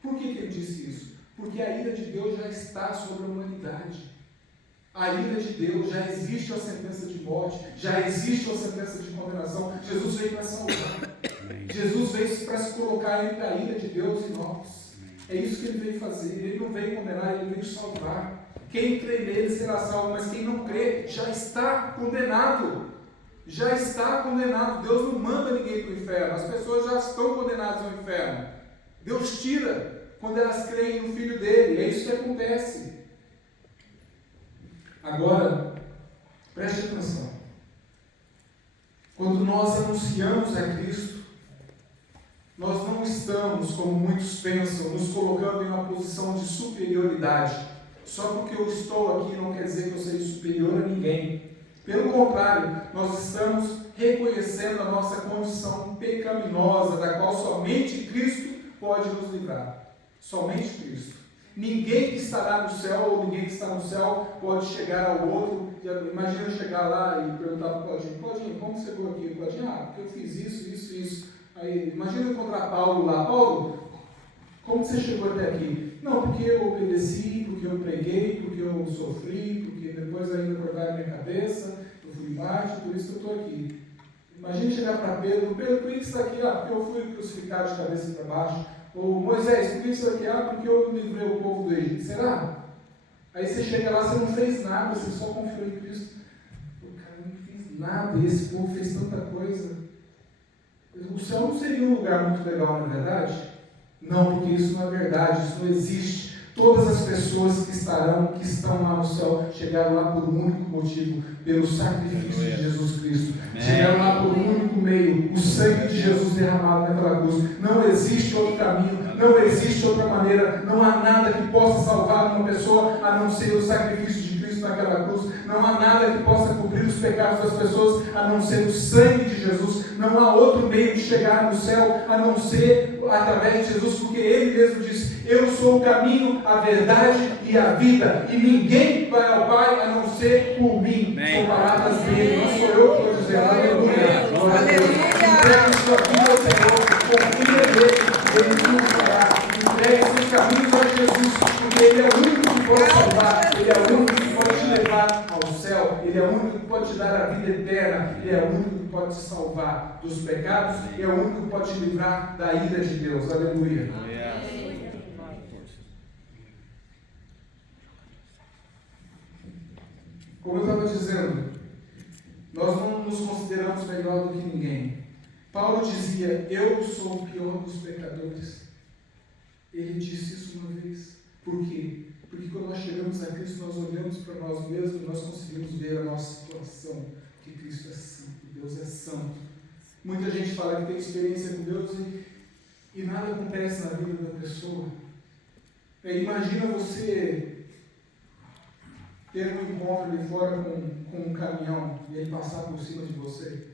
Por que ele disse isso? Porque a ira de Deus já está sobre a humanidade. A ira de Deus, já existe a sentença de morte, já existe a sentença de condenação. Jesus veio para salvar. Jesus veio para se colocar entre a ira de Deus e nós. É isso que ele veio fazer. Ele não veio condenar, ele veio salvar. Quem crê nele será salvo, mas quem não crê já está condenado. Já está condenado. Deus não manda ninguém para o inferno. As pessoas já estão condenadas ao inferno. Deus tira quando elas creem no Filho dele. É isso que acontece. Agora, preste atenção. Quando nós anunciamos a Cristo, nós não estamos, como muitos pensam, nos colocando em uma posição de superioridade. Só porque eu estou aqui não quer dizer que eu seja superior a ninguém. Pelo contrário, nós estamos reconhecendo a nossa condição pecaminosa, da qual somente Cristo pode nos livrar. Somente Cristo. Ninguém que estará no céu ou ninguém que está no céu pode chegar ao outro. Imagina eu chegar lá e perguntar para o Claudinho: Claudinho, como você chegou aqui? Claudinho: porque eu fiz isso. Aí, imagina eu encontrar Paulo lá: Paulo, como você chegou até aqui? Não, porque eu obedeci, porque eu preguei, porque eu sofri, porque depois ainda cortaram minha cabeça, eu fui Marte, por isso que eu estou aqui. Imagina chegar para Pedro: Pedro, por que você está aqui? Porque eu fui crucificado de cabeça para baixo. Ou Moisés, por que você está aqui? Porque eu livrei o povo do Egito. Será? Aí você chega lá, você não fez nada, você só confiou em Cristo. Cara, eu não fiz nada, e esse povo fez tanta coisa. O céu não seria um lugar muito legal, não é verdade? Não, porque isso não é verdade, isso não existe. Todas as pessoas que estão lá no céu, chegaram lá por um único motivo: pelo sacrifício de Jesus Cristo. Chegaram lá por um único meio: o sangue de Jesus derramado naquela cruz. Não existe outro caminho, não existe outra maneira, não há nada que possa salvar uma pessoa a não ser o sacrifício de Cristo naquela cruz. Não há nada que possa cobrir os pecados das pessoas a não ser o sangue de Jesus. Não há outro meio de chegar no céu a não ser através de Jesus, porque Ele mesmo disse: eu sou o caminho, a verdade e a vida, e ninguém vai ao Pai a não ser por mim. São palavras dele, não sou eu que estou dizendo. Aleluia! Glória a Deus. Entregue sua vida ao Senhor, confia nele, Ele nos fará. Entregue seus caminhos a Jesus, porque Ele é o único que pode salvar, Ele é o único que pode te levar ao céu, Ele é o único que pode te dar a vida eterna, Ele é o único que pode te salvar dos pecados, e é o único que pode te livrar da ira de Deus. Aleluia! Como eu estava dizendo, nós não nos consideramos melhor do que ninguém. Paulo dizia: eu sou o pior dos pecadores. Ele disse isso uma vez. Por quê? Porque quando nós chegamos a Cristo, nós olhamos para nós mesmos e nós conseguimos ver a nossa situação, que Cristo é santo, Deus é santo. Muita gente fala que tem experiência com Deus e nada acontece na vida da pessoa. Imagina você ter um encontro ali fora com um caminhão e ele passar por cima de você.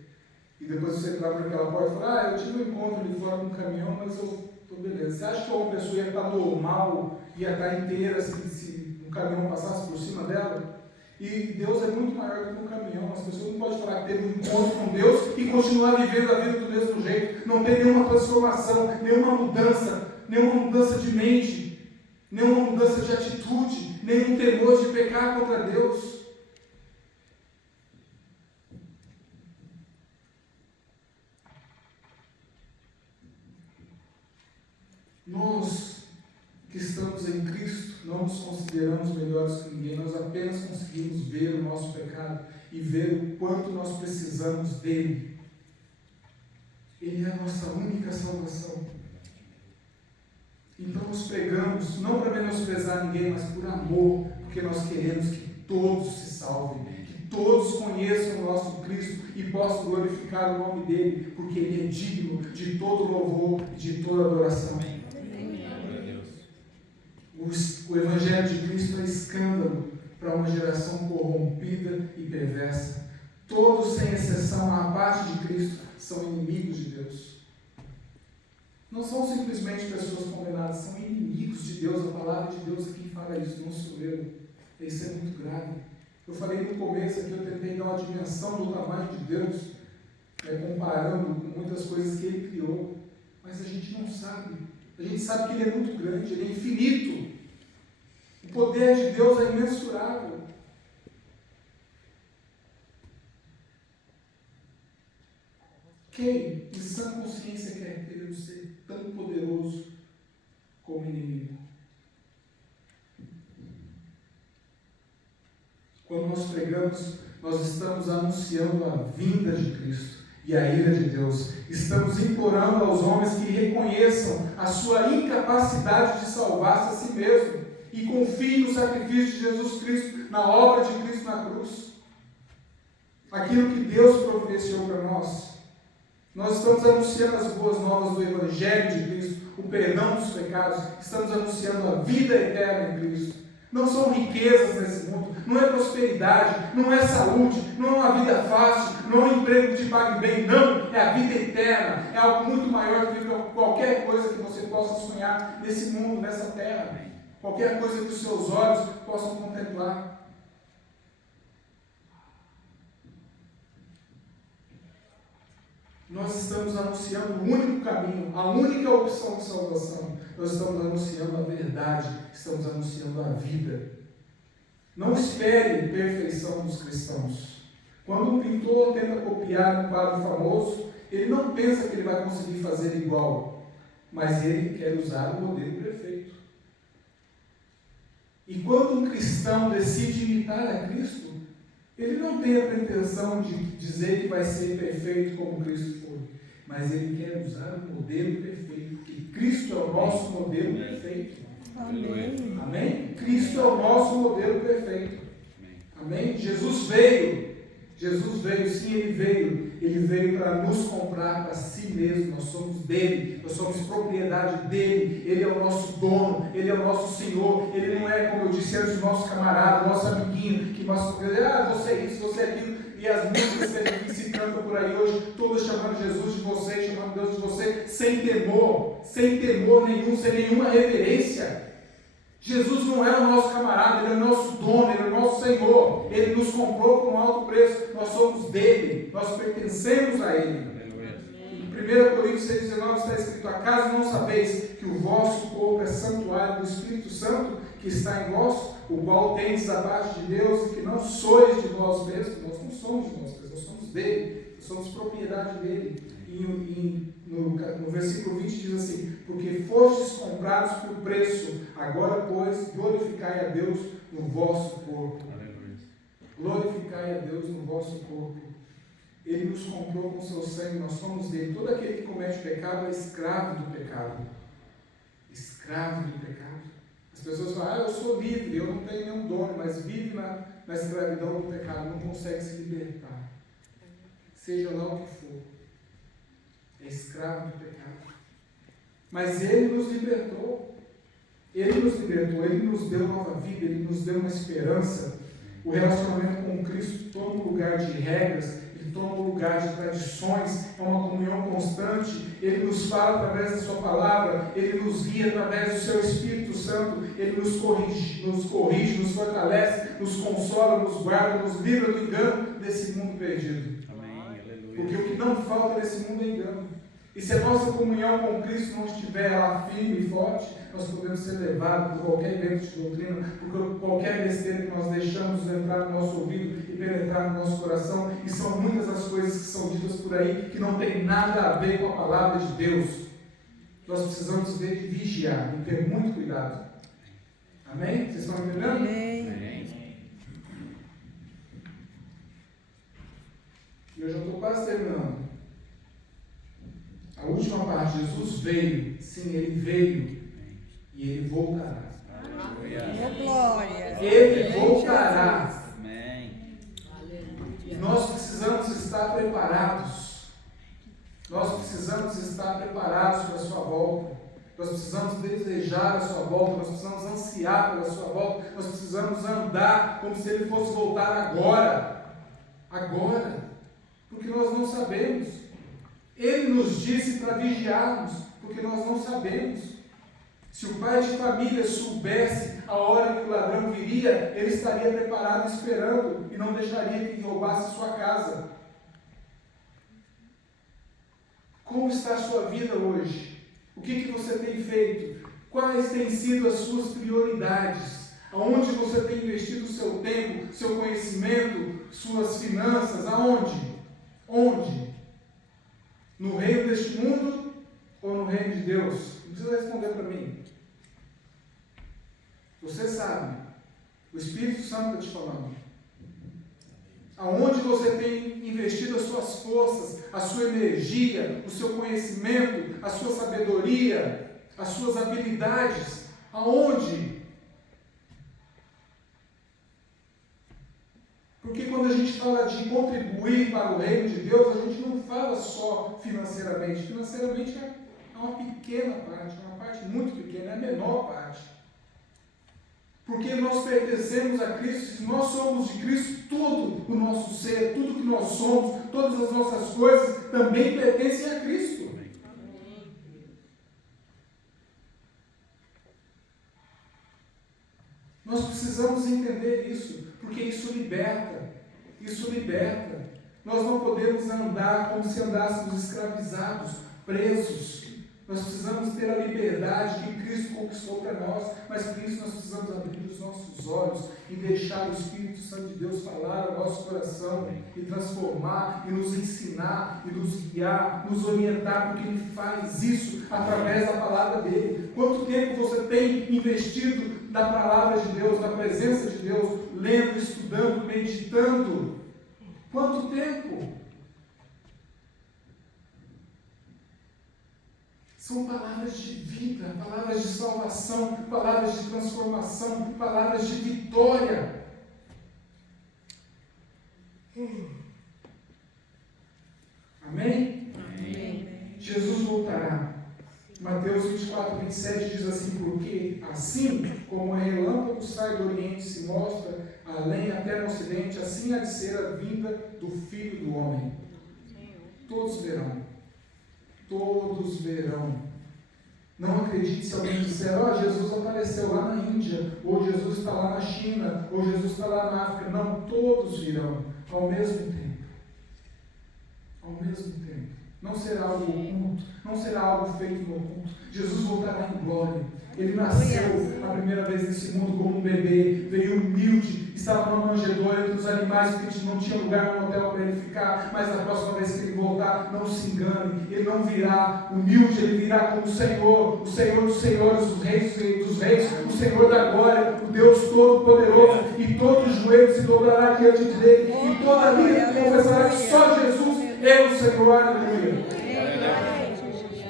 E depois você entrar por aquela porta e falar: eu tive um encontro ali fora com um caminhão, mas eu estou beleza. Você acha que uma pessoa ia estar normal, ia estar inteira se um caminhão passasse por cima dela? E Deus é muito maior do que um caminhão. As pessoas não podem falar que teve um encontro com Deus e continuar vivendo a vida do mesmo jeito. Não tem nenhuma transformação, nenhuma mudança de mente, nenhuma mudança de atitude, nenhum temor de pecar contra Deus. Nós que estamos em Cristo não nos consideramos melhores que ninguém, nós apenas conseguimos ver o nosso pecado e ver o quanto nós precisamos dele. Ele é a nossa única salvação. Então nós pregamos, não para menosprezar ninguém, mas por amor, porque nós queremos que todos se salvem, que todos conheçam o nosso Cristo e possam glorificar o nome dele, porque ele é digno de todo louvor e de toda adoração. O Evangelho de Cristo é escândalo para uma geração corrompida e perversa. Todos, sem exceção, à parte de Cristo, são inimigos de Deus. Não são simplesmente pessoas condenadas, são inimigos de Deus. A palavra de Deus é quem fala isso, não sou eu. Isso é muito grave. Eu falei no começo aqui, eu tentei dar uma dimensão do tamanho de Deus, comparando com muitas coisas que Ele criou, mas a gente não sabe. A gente sabe que Ele é muito grande, Ele é infinito. O poder de Deus é imensurável. Quem, em sã consciência, quer ter um ser tão poderoso como inimigo? Quando nós pregamos, nós estamos anunciando a vinda de Cristo e a ira de Deus. Estamos implorando aos homens que reconheçam a sua incapacidade de salvar-se a si mesmo e confiem no sacrifício de Jesus Cristo, na obra de Cristo na cruz. Aquilo que Deus providenciou para nós. Nós estamos anunciando as boas novas do Evangelho de Cristo, o perdão dos pecados. Estamos anunciando a vida eterna em Cristo. Não são riquezas nesse mundo, não é prosperidade, não é saúde, não é uma vida fácil, não é um emprego que te pague bem, não, é a vida eterna, é algo muito maior do que qualquer coisa que você possa sonhar nesse mundo, nessa terra, qualquer coisa que os seus olhos possam contemplar. Nós estamos anunciando o único caminho, a única opção de salvação. Nós estamos anunciando a verdade, estamos anunciando a vida. Não espere perfeição dos cristãos. Quando um pintor tenta copiar um quadro famoso, ele não pensa que ele vai conseguir fazer igual, mas ele quer usar o modelo perfeito. E quando um cristão decide imitar a Cristo, ele não tem a pretensão de dizer que vai ser perfeito como Cristo foi, mas ele quer usar o modelo perfeito, porque Cristo é o nosso modelo perfeito. Amém. Amém? Cristo é o nosso modelo perfeito. Amém? Jesus veio, sim, Ele veio para nos comprar para si mesmo. Nós somos dele, nós somos propriedade dele. Ele é o nosso dono, ele é o nosso Senhor. Ele não é, como eu disse antes, o nosso camarada, o nosso amiguinho, que nós você é isso, você é aquilo. E as músicas que se cantam por aí hoje, todas chamando Jesus de você, chamando Deus de você, sem temor nenhum, sem nenhuma reverência. Jesus não é o nosso camarada, Ele é o nosso dono, Ele é o nosso Senhor. Ele nos comprou por um alto preço, nós somos dele, nós pertencemos a Ele. Em 1 Coríntios 6,19 está escrito: acaso não sabeis que o vosso corpo é santuário do Espírito Santo que está em vós, o qual tendes da parte de Deus, e que não sois de vós mesmos? Nós não somos de nós mesmos, nós somos dele, nós somos propriedade dele. No versículo 20 diz assim: porque fostes comprados por preço, agora pois glorificai a Deus no vosso corpo. Glorificai a Deus no vosso corpo. Ele nos comprou com seu sangue, nós somos dele. Todo aquele que comete pecado é escravo do pecado. Escravo do pecado. As pessoas falam: eu sou livre, eu não tenho nenhum dono, mas vive na escravidão do pecado, não consegue se libertar. Seja lá o que for. É escravo do pecado. Mas Ele nos libertou. Ele nos deu nova vida, Ele nos deu uma esperança. O relacionamento com Cristo toma um lugar de regras, Ele toma um lugar de tradições, é uma comunhão constante. Ele nos fala através da sua palavra, Ele nos guia através do seu Espírito Santo, Ele nos corrige, nos fortalece, nos consola, nos guarda, nos livra do engano desse mundo perdido. Porque o que não falta nesse mundo é engano. E se a nossa comunhão com Cristo não estiver lá firme e forte, nós podemos ser levados por qualquer vento de doutrina, por qualquer besteira que nós deixamos entrar no nosso ouvido e penetrar no nosso coração. E são muitas as coisas que são ditas por aí que não tem nada a ver com a palavra de Deus. Nós precisamos vigiar e ter muito cuidado. Amém? Vocês estão entendendo? Amém. E eu já estou quase terminando. A última parte: Jesus veio, sim, Ele veio, e Ele voltará. Oh, glória. Ele voltará. Amém. E nós precisamos estar preparados. Nós precisamos estar preparados para a sua volta. Nós precisamos desejar desejar a sua volta, nós precisamos ansiar pela sua volta, nós precisamos andar como se Ele fosse voltar agora. Agora. Porque nós não sabemos. Ele nos disse para vigiarmos, porque nós não sabemos. Se o pai de família soubesse a hora que o ladrão viria, ele estaria preparado esperando e não deixaria que roubasse sua casa. Como está a sua vida hoje? O que você tem feito? Quais têm sido as suas prioridades? Aonde você tem investido o seu tempo, seu conhecimento, suas finanças? Aonde? Onde? No reino deste mundo ou no reino de Deus? Não precisa responder para mim. Você sabe. O Espírito Santo está te falando. Aonde você tem investido as suas forças, a sua energia, o seu conhecimento, a sua sabedoria, as suas habilidades? Aonde? Porque quando a gente fala de contribuir para o reino de Deus, a gente não fala só financeiramente. Financeiramente é uma pequena parte, é uma parte muito pequena, é a menor parte. Porque nós pertencemos a Cristo, se nós somos de Cristo, tudo o nosso ser, tudo que nós somos, todas as nossas coisas também pertencem a Cristo. Nós precisamos entender isso, porque isso liberta. Isso liberta. Nós não podemos andar como se andássemos escravizados, presos. Nós precisamos ter a liberdade que Cristo conquistou para nós, mas por isso nós precisamos abrir os nossos olhos e deixar o Espírito Santo de Deus falar ao nosso coração e transformar, e nos ensinar, e nos guiar, nos orientar, porque Ele faz isso através da palavra dEle. Quanto tempo você tem investido na palavra de Deus, na presença de Deus, lendo, estudando, meditando? Quanto tempo? São palavras de vida, palavras de salvação, palavras de transformação, palavras de vitória. Amém? Amém. Jesus voltará. Mateus 24, 27 diz assim: porque assim como o relâmpago sai do Oriente e se mostra além até no Ocidente, assim há de ser a vinda do Filho do Homem. Todos verão. Todos verão. Não acredite se alguém disser: Jesus apareceu lá na Índia, ou Jesus está lá na China, ou Jesus está lá na África. Não, todos virão ao mesmo tempo. Ao mesmo tempo. Não será algo oculto, não será algo feito no oculto. Jesus voltará em glória. Ele nasceu a primeira vez nesse mundo como um bebê, veio humilde, estava numa manjedoura entre os animais, porque não tinha lugar no hotel para ele ficar, mas na próxima vez que ele voltar, não se engane, ele não virá humilde, ele virá como o Senhor dos senhores, os reis dos reis, o Senhor da glória, o Deus Todo-Poderoso, e todo joelho se dobrará diante dele, e toda língua confessará que só Jesus é o Senhor. Aleluia.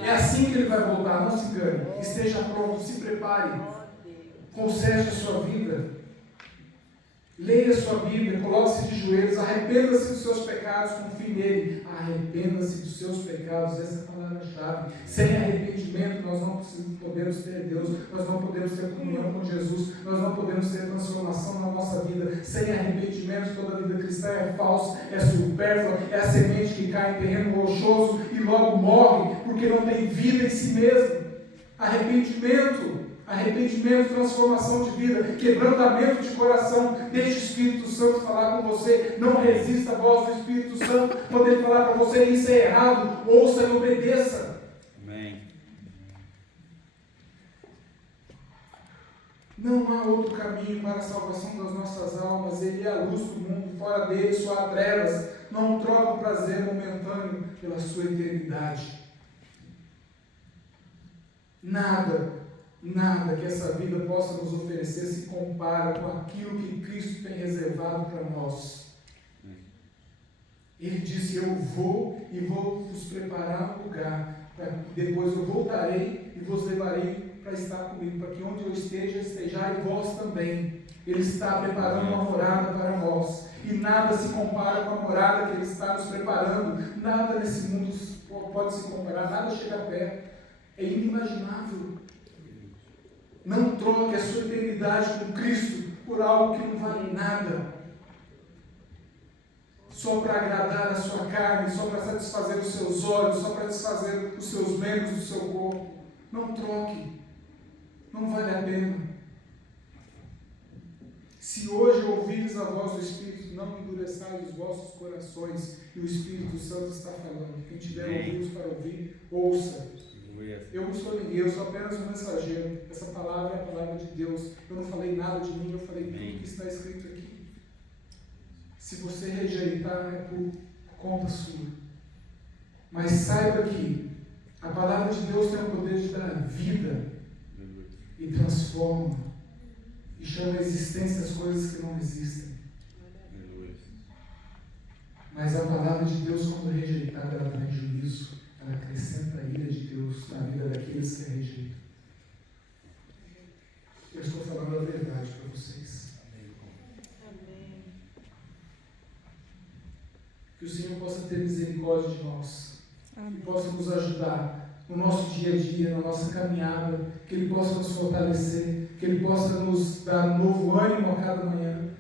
É assim que ele vai voltar, não se engane. Esteja pronto, se prepare. Conserte a sua vida. Leia a sua Bíblia, coloque-se de joelhos, arrependa-se dos seus pecados, confie nele. Arrependa-se dos seus pecados, essa é a palavra-chave. Sem arrependimento nós não podemos ter Deus, nós não podemos ter comunhão com Jesus, nós não podemos ter transformação na nossa vida. Sem arrependimento toda a vida cristã é falsa, é supérflua, é a semente que cai em terreno rochoso e logo morre, porque não tem vida em si mesmo. Arrependimento, transformação de vida, quebrantamento de coração. Deixe o Espírito Santo falar com você. Não resista à voz do Espírito Santo. Quando ele falar para você: isso é errado, ouça e obedeça. Amém. Não há outro caminho para a salvação das nossas almas. Ele é a luz do mundo. Fora dele só há trevas. Não troque o prazer momentâneo pela sua eternidade. Nada que essa vida possa nos oferecer se compara com aquilo que Cristo tem reservado para nós. Ele disse: eu vou e vou vos preparar um lugar, depois eu voltarei e vos levarei para estar comigo, para que onde eu esteja, estejai vós também. Ele está preparando uma morada para nós, e nada se compara com a morada que Ele está nos preparando. Nada nesse mundo pode se comparar, nada chega perto. É inimaginável. Não troque a sua eternidade com Cristo por algo que não vale nada. Só para agradar a sua carne, só para satisfazer os seus olhos, só para satisfazer os seus membros do seu corpo. Não troque. Não vale a pena. Se hoje ouvires a voz do Espírito, não endureçais os vossos corações. E o Espírito Santo está falando. Quem tiver ouvidos para ouvir, ouça. Eu não sou ninguém, eu sou apenas um mensageiro. Essa palavra é a palavra de Deus. Eu não falei nada de mim, eu falei tudo que está escrito aqui. Se você rejeitar, é por conta sua. Mas saiba que a palavra de Deus tem o poder de dar vida e transforma e chama a existência as coisas que não existem. Mas a palavra de Deus, quando rejeitada, ela traz juízo, ela acrescenta a ira de Deus na vida daqueles que a rejeitam. Eu estou falando a verdade para vocês. Que o Senhor possa ter misericórdia de nós. Que possa nos ajudar no nosso dia a dia, na nossa caminhada. Que Ele possa nos fortalecer. Que Ele possa nos dar um novo ânimo a cada manhã.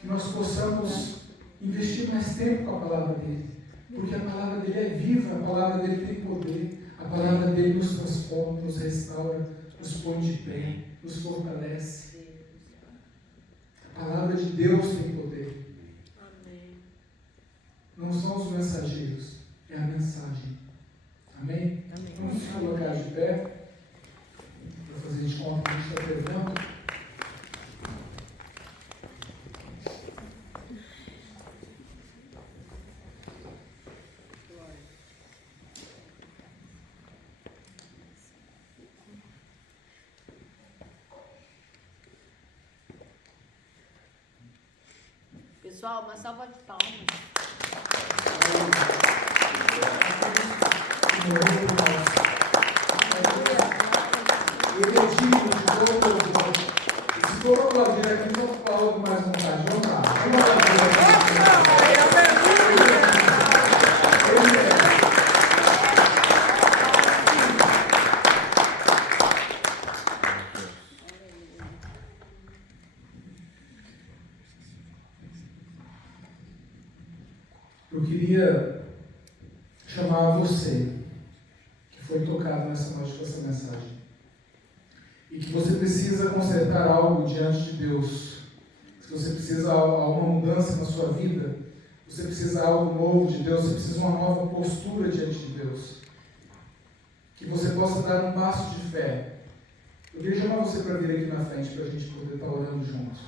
Que nós possamos investir mais tempo com a palavra dEle. Porque a palavra dEle é viva, a palavra dEle tem poder. A palavra dEle nos transforma, nos restaura, nos põe de pé, nos fortalece. A palavra de Deus tem poder. Não são os mensageiros, é a mensagem. Amém? Amém. Vamos nos colocar de pé para fazer de conta que a gente está pregando. Pessoal, uma salva de palmas. Ele é digno de todo louvor. E se for aplaudir aqui, não falo com mais vontade. Vamos lá. Vamos aplaudir. Eu queria chamar você que foi tocado nessa noite com essa mensagem e que você precisa consertar algo diante de Deus, se você precisa de uma mudança na sua vida, você precisa de algo novo de Deus, você precisa de uma nova postura diante de Deus, que você possa dar um passo de fé. Eu queria chamar você para vir aqui na frente para a gente poder estar orando juntos.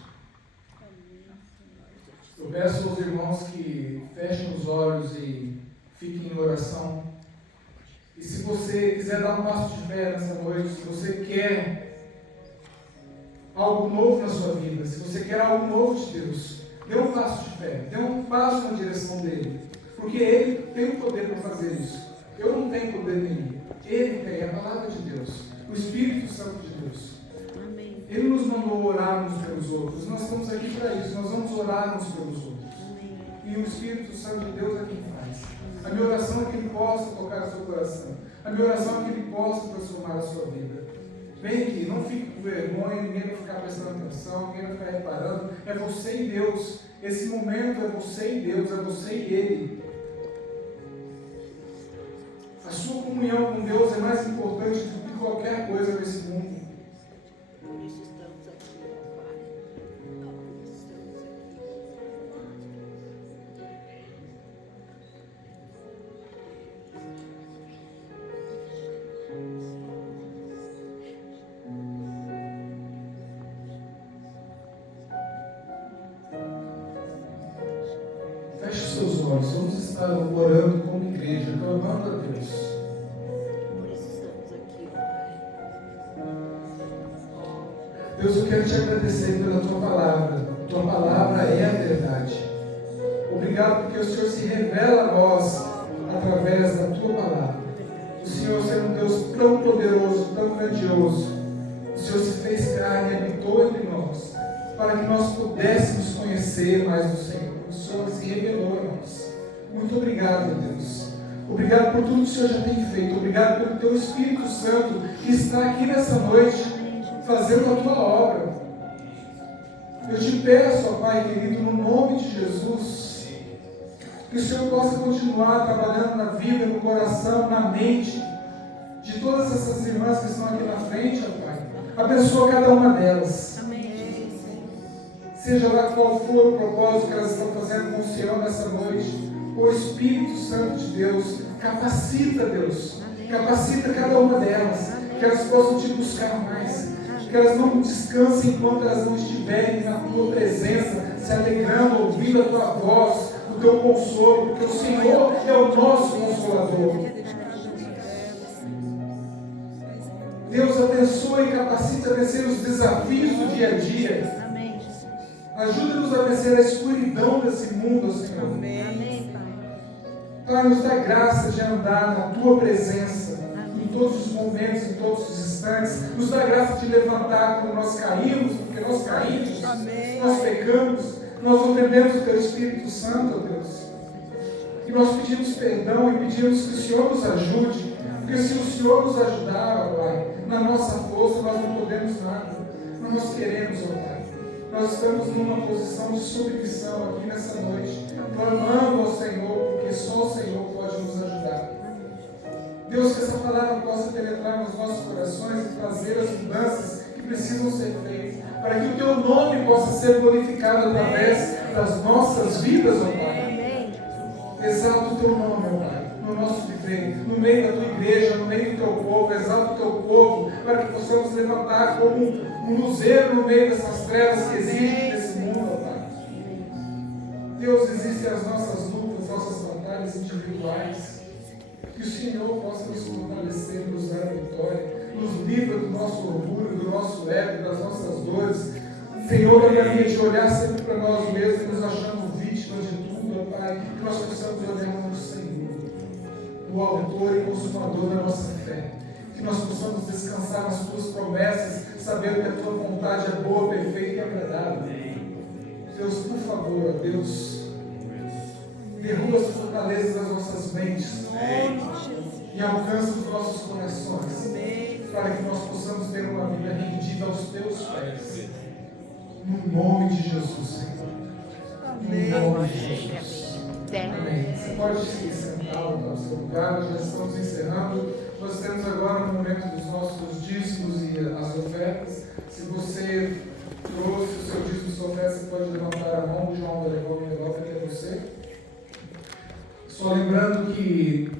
Eu peço aos irmãos que fechem os olhos e fiquem em oração. E se você quiser dar um passo de fé nessa noite, se você quer algo novo na sua vida, se você quer algo novo de Deus, dê um passo de fé, dê um passo na direção dele. Porque Ele tem o poder para fazer isso. Eu não tenho poder nenhum. Ele tem, é a palavra de Deus, o Espírito Santo de Deus. Ele nos mandou orar uns pelos outros. Nós estamos aqui para isso. Nós vamos orar uns pelos outros. E o Espírito Santo de Deus é quem faz. A minha oração é que Ele possa tocar o seu coração. A minha oração é que Ele possa transformar a sua vida. Vem aqui, não fique com vergonha, ninguém vai ficar prestando atenção, ninguém vai ficar reparando. É você e Deus. Esse momento é você e Deus, é você e Ele. A sua comunhão com Deus é mais importante do que qualquer coisa nesse mundo. Feche seus olhos, vamos estar orando como igreja, clamando a Deus. Deus, eu quero te agradecer pela tua palavra. Tua palavra é a verdade. Obrigado porque o Senhor se revela a nós através da tua palavra. O Senhor é um Deus tão poderoso, tão grandioso. O Senhor se fez carne e habitou entre nós, para que nós pudéssemos conhecer mais do Senhor. O Senhor se revelou em nós. Muito obrigado, Deus. Obrigado por tudo que o Senhor já tem feito. Obrigado pelo teu Espírito Santo que está aqui nessa noite, fazendo a tua obra. Eu te peço, ó Pai querido, no nome de Jesus, que o Senhor possa continuar trabalhando na vida, no coração, na mente de todas essas irmãs que estão aqui na frente, ó Pai. Abençoa cada uma delas. Seja lá qual for o propósito que elas estão fazendo com o Senhor nessa noite, o Espírito Santo de Deus capacita, Deus. Capacita cada uma delas, que elas possam te buscar mais, que elas não descansem enquanto elas não estiverem na tua presença, se alegrando, ouvindo a tua voz, o teu consolo, porque o Senhor é o nosso Consolador. Deus abençoe e capacite a vencer os desafios do dia a dia. Ajuda-nos a vencer a escuridão desse mundo, Senhor. Pai, nos dá graça de andar na tua presença, em todos os momentos, em todos os instantes. Nos dá graça de levantar quando nós caímos, porque nós caímos, nós pecamos, nós ofendemos o teu Espírito Santo, ó Deus. E nós pedimos perdão e pedimos que o Senhor nos ajude, porque se o Senhor nos ajudar, ó Pai, na nossa força nós não podemos nada, mas nós queremos, ó Pai. Nós estamos numa posição de submissão aqui nessa noite, clamando ao Senhor, porque só o Senhor pode nos ajudar. Deus, que essa palavra possa penetrar nos nossos corações e fazer as mudanças que precisam ser feitas, para que o Teu nome possa ser glorificado através das nossas vidas, ó Pai. Exalta o Teu nome, ó Pai, no nosso viver, no meio da Tua igreja, no meio do Teu povo. Exalta o Teu povo, para que possamos levantar como um luzeiro no meio dessas trevas que existem nesse mundo, ó Pai. Deus, existem as nossas lutas, nossas batalhas individuais. Que o Senhor possa nos fortalecer, nos dar a vitória, nos livra do nosso orgulho, do nosso ego, das nossas dores. Senhor, a mania de olhar sempre para nós mesmos, nos achando vítimas de tudo, ó Pai, que nós possamos olhar no Senhor, o autor e consumador da nossa fé. Que nós possamos descansar nas Tuas promessas, sabendo que a Tua vontade é boa, perfeita e agradável. Deus, por favor, ó Deus, derruba as fortalezas das nossas mentes e alcança os nossos corações, para que nós possamos ter uma vida rendida aos Teus pés. No nome de Jesus, Senhor. No nome de Jesus. Amém. Você pode se sentar no seu lugar, nós já estamos encerrando. Nós temos agora o momento dos nossos dízimos e as ofertas. Se você trouxe o seu dízimo e sua oferta, você pode levantar a mão. O João vai levar o envelope até você. Só lembrando que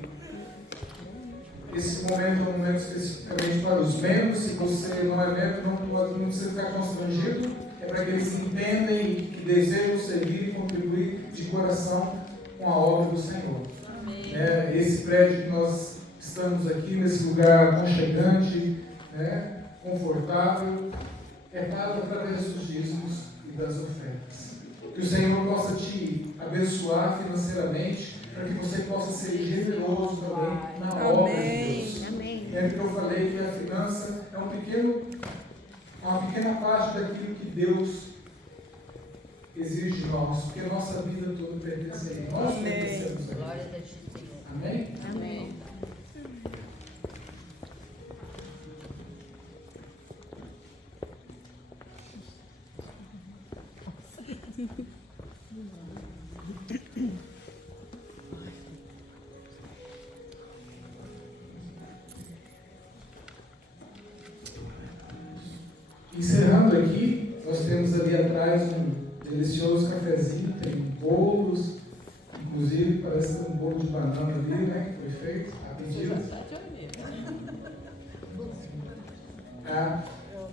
esse momento é um momento especificamente para os membros. Se você não é membro, não precisa ficar constrangido. É para que eles entendam e que desejam servir e contribuir de coração com a obra do Senhor. Esse prédio que nós estamos aqui, nesse lugar aconchegante, confortável, é pago através dos dízimos e das ofertas. Que o Senhor possa te abençoar financeiramente, para que você possa ser generoso também na obra de Deus. Porque eu falei que a finança é uma pequena parte daquilo que Deus exige de nós, porque a nossa vida toda pertence a Ele. Nós pertencemos a Ele. Amém? Amém. Encerrando aqui, nós temos ali atrás um delicioso cafezinho, tem bolos, inclusive parece um bolo de banana ali, né, que foi feito a pedido.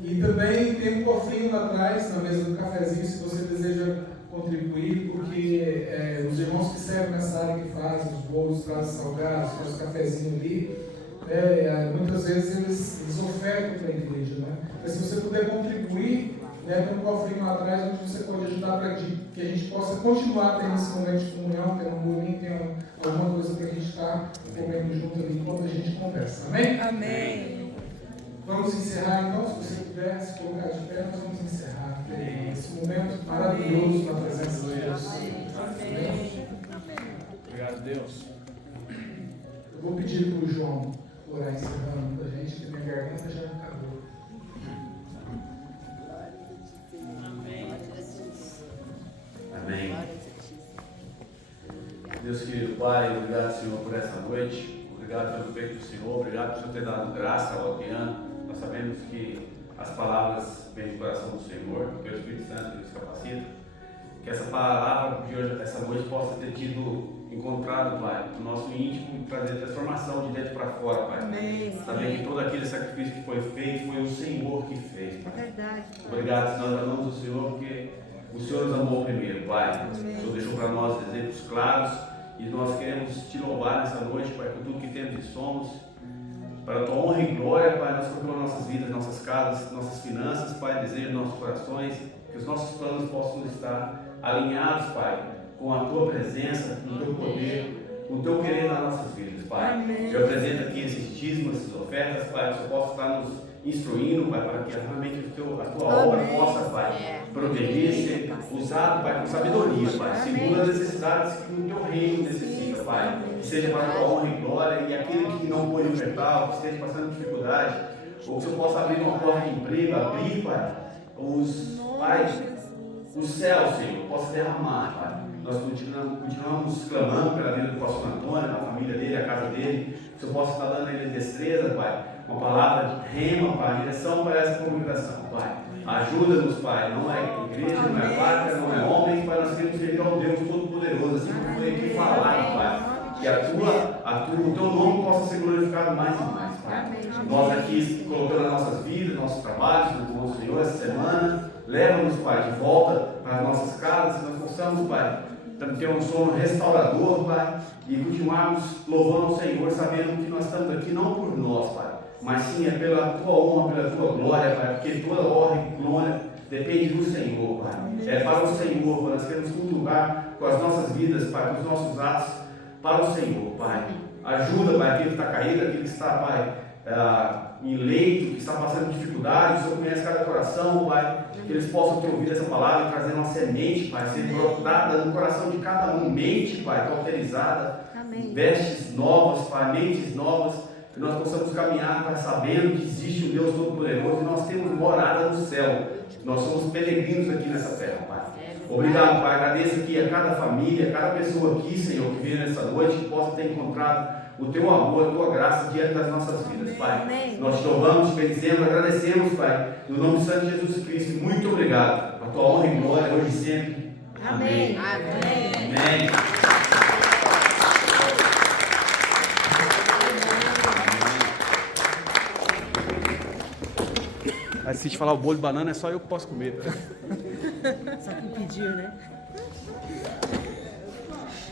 E também tem um cofrinho lá atrás, na mesa do cafezinho, se você deseja contribuir, porque os irmãos que servem nessa área que fazem os bolos, trazem salgados, fazem os cafezinhos ali, muitas vezes eles ofertam para a igreja, né? Mas se você puder contribuir, tem um cofrinho lá atrás onde você pode ajudar para que a gente possa continuar tendo esse momento de comunhão, tendo um bolinho, tendo alguma coisa para a gente estar comendo junto ali enquanto a gente conversa. Amém? Amém. Vamos encerrar então, se você puder se colocar de pé, nós vamos encerrar esse momento maravilhoso na presença de Deus. Amém. Obrigado, Deus. Eu vou pedir para o João orar encerrando para a gente, que minha garganta já acabou. Deus querido Pai, obrigado, Senhor, por essa noite. Obrigado pelo feito do Senhor. Obrigado por Senhor ter dado graça ao Adriano. Nós sabemos que as palavras vêm do coração do Senhor, que o Espírito Santo nos capacita. Que essa palavra de hoje, essa noite, possa ter tido encontrado, Pai, no nosso íntimo e trazer transformação de dentro para fora, Pai. Amém. Saber que todo aquele sacrifício que foi feito foi o Senhor que fez, Pai. Verdade. Obrigado, nós amamos o Senhor porque o Senhor nos amou primeiro, Pai. O Senhor deixou para nós exemplos claros e nós queremos te louvar nessa noite, Pai, por tudo que temos e somos. Para a tua honra e glória, Pai, nós colocamos nossas vidas, nossas casas, nossas finanças, Pai, desejo nossos corações, que os nossos planos possam estar alinhados, Pai, com a tua presença, com o teu poder, com o teu querer nas nossas vidas, Pai. Amém. Eu apresento aqui esses dízimos, essas ofertas, Pai, que o Senhor possa estar nos instruindo, Pai, para que realmente a tua obra possa, Pai, proteger, ser usado, Pai, com sabedoria, Pai, segundo as necessidades que o teu reino necessita, Pai. Que seja para a tua honra e glória, e aquele que não pôde ofertar, que esteja passando dificuldade, ou que o Senhor possa abrir uma porta de emprego, abrir, Pai, o céu, Senhor, possa derramar, Pai. Nós continuamos clamando pela vida do pastor Antônio, a família dele, a casa dele. Que o Senhor possa estar dando a ele destreza, Pai. Uma palavra de rema, Pai, direção para essa comunicação, Pai. Ajuda-nos, Pai. Não é igreja, não é pátria, não é homem, Pai. Nós queremos servir ao Deus Todo-Poderoso, assim como foi aqui falado, Pai. Que o teu nome possa ser glorificado mais e mais, Pai. Nós aqui colocando as nossas vidas, nossos trabalhos, no Senhor, essa semana. Leva-nos, Pai, de volta para as nossas casas, que nós possamos, Pai, ter um sono restaurador, Pai, e continuarmos louvando o Senhor, sabendo que nós estamos aqui não por nós, Pai, mas sim é pela tua honra, pela tua glória, Pai, porque toda honra e glória depende do Senhor, Pai. É para o Senhor, Pai, nós queremos cultuar com as nossas vidas, Pai, com os nossos atos para o Senhor, Pai. Ajuda, Pai, aquele que está caído, aquele que está, Pai, em leito, que está passando dificuldade. O Senhor conhece cada coração, Pai, que eles possam ter ouvido essa palavra e trazer uma semente, Pai, ser brotada no coração de cada um, mente, Pai, cauterizada, vestes novas, Pai, mentes novas, que nós possamos caminhar, Pai, sabendo que existe um Deus Todo-Poderoso e nós temos morada no céu. Nós somos peregrinos aqui nessa terra, Pai. Obrigado, Pai. Agradeço aqui a cada família, a cada pessoa aqui, Senhor, que veio nessa noite, que possa ter encontrado o teu amor, a tua graça diante das nossas vidas, Pai. Amém. Nós te louvamos, te bendizemos, agradecemos, Pai, no nome do Santo Jesus Cristo. Muito obrigado. A tua honra e glória hoje e sempre. Amém. Amém. Mas se te falar o bolo de banana, é só eu que posso comer, tá? Só que pediu, né?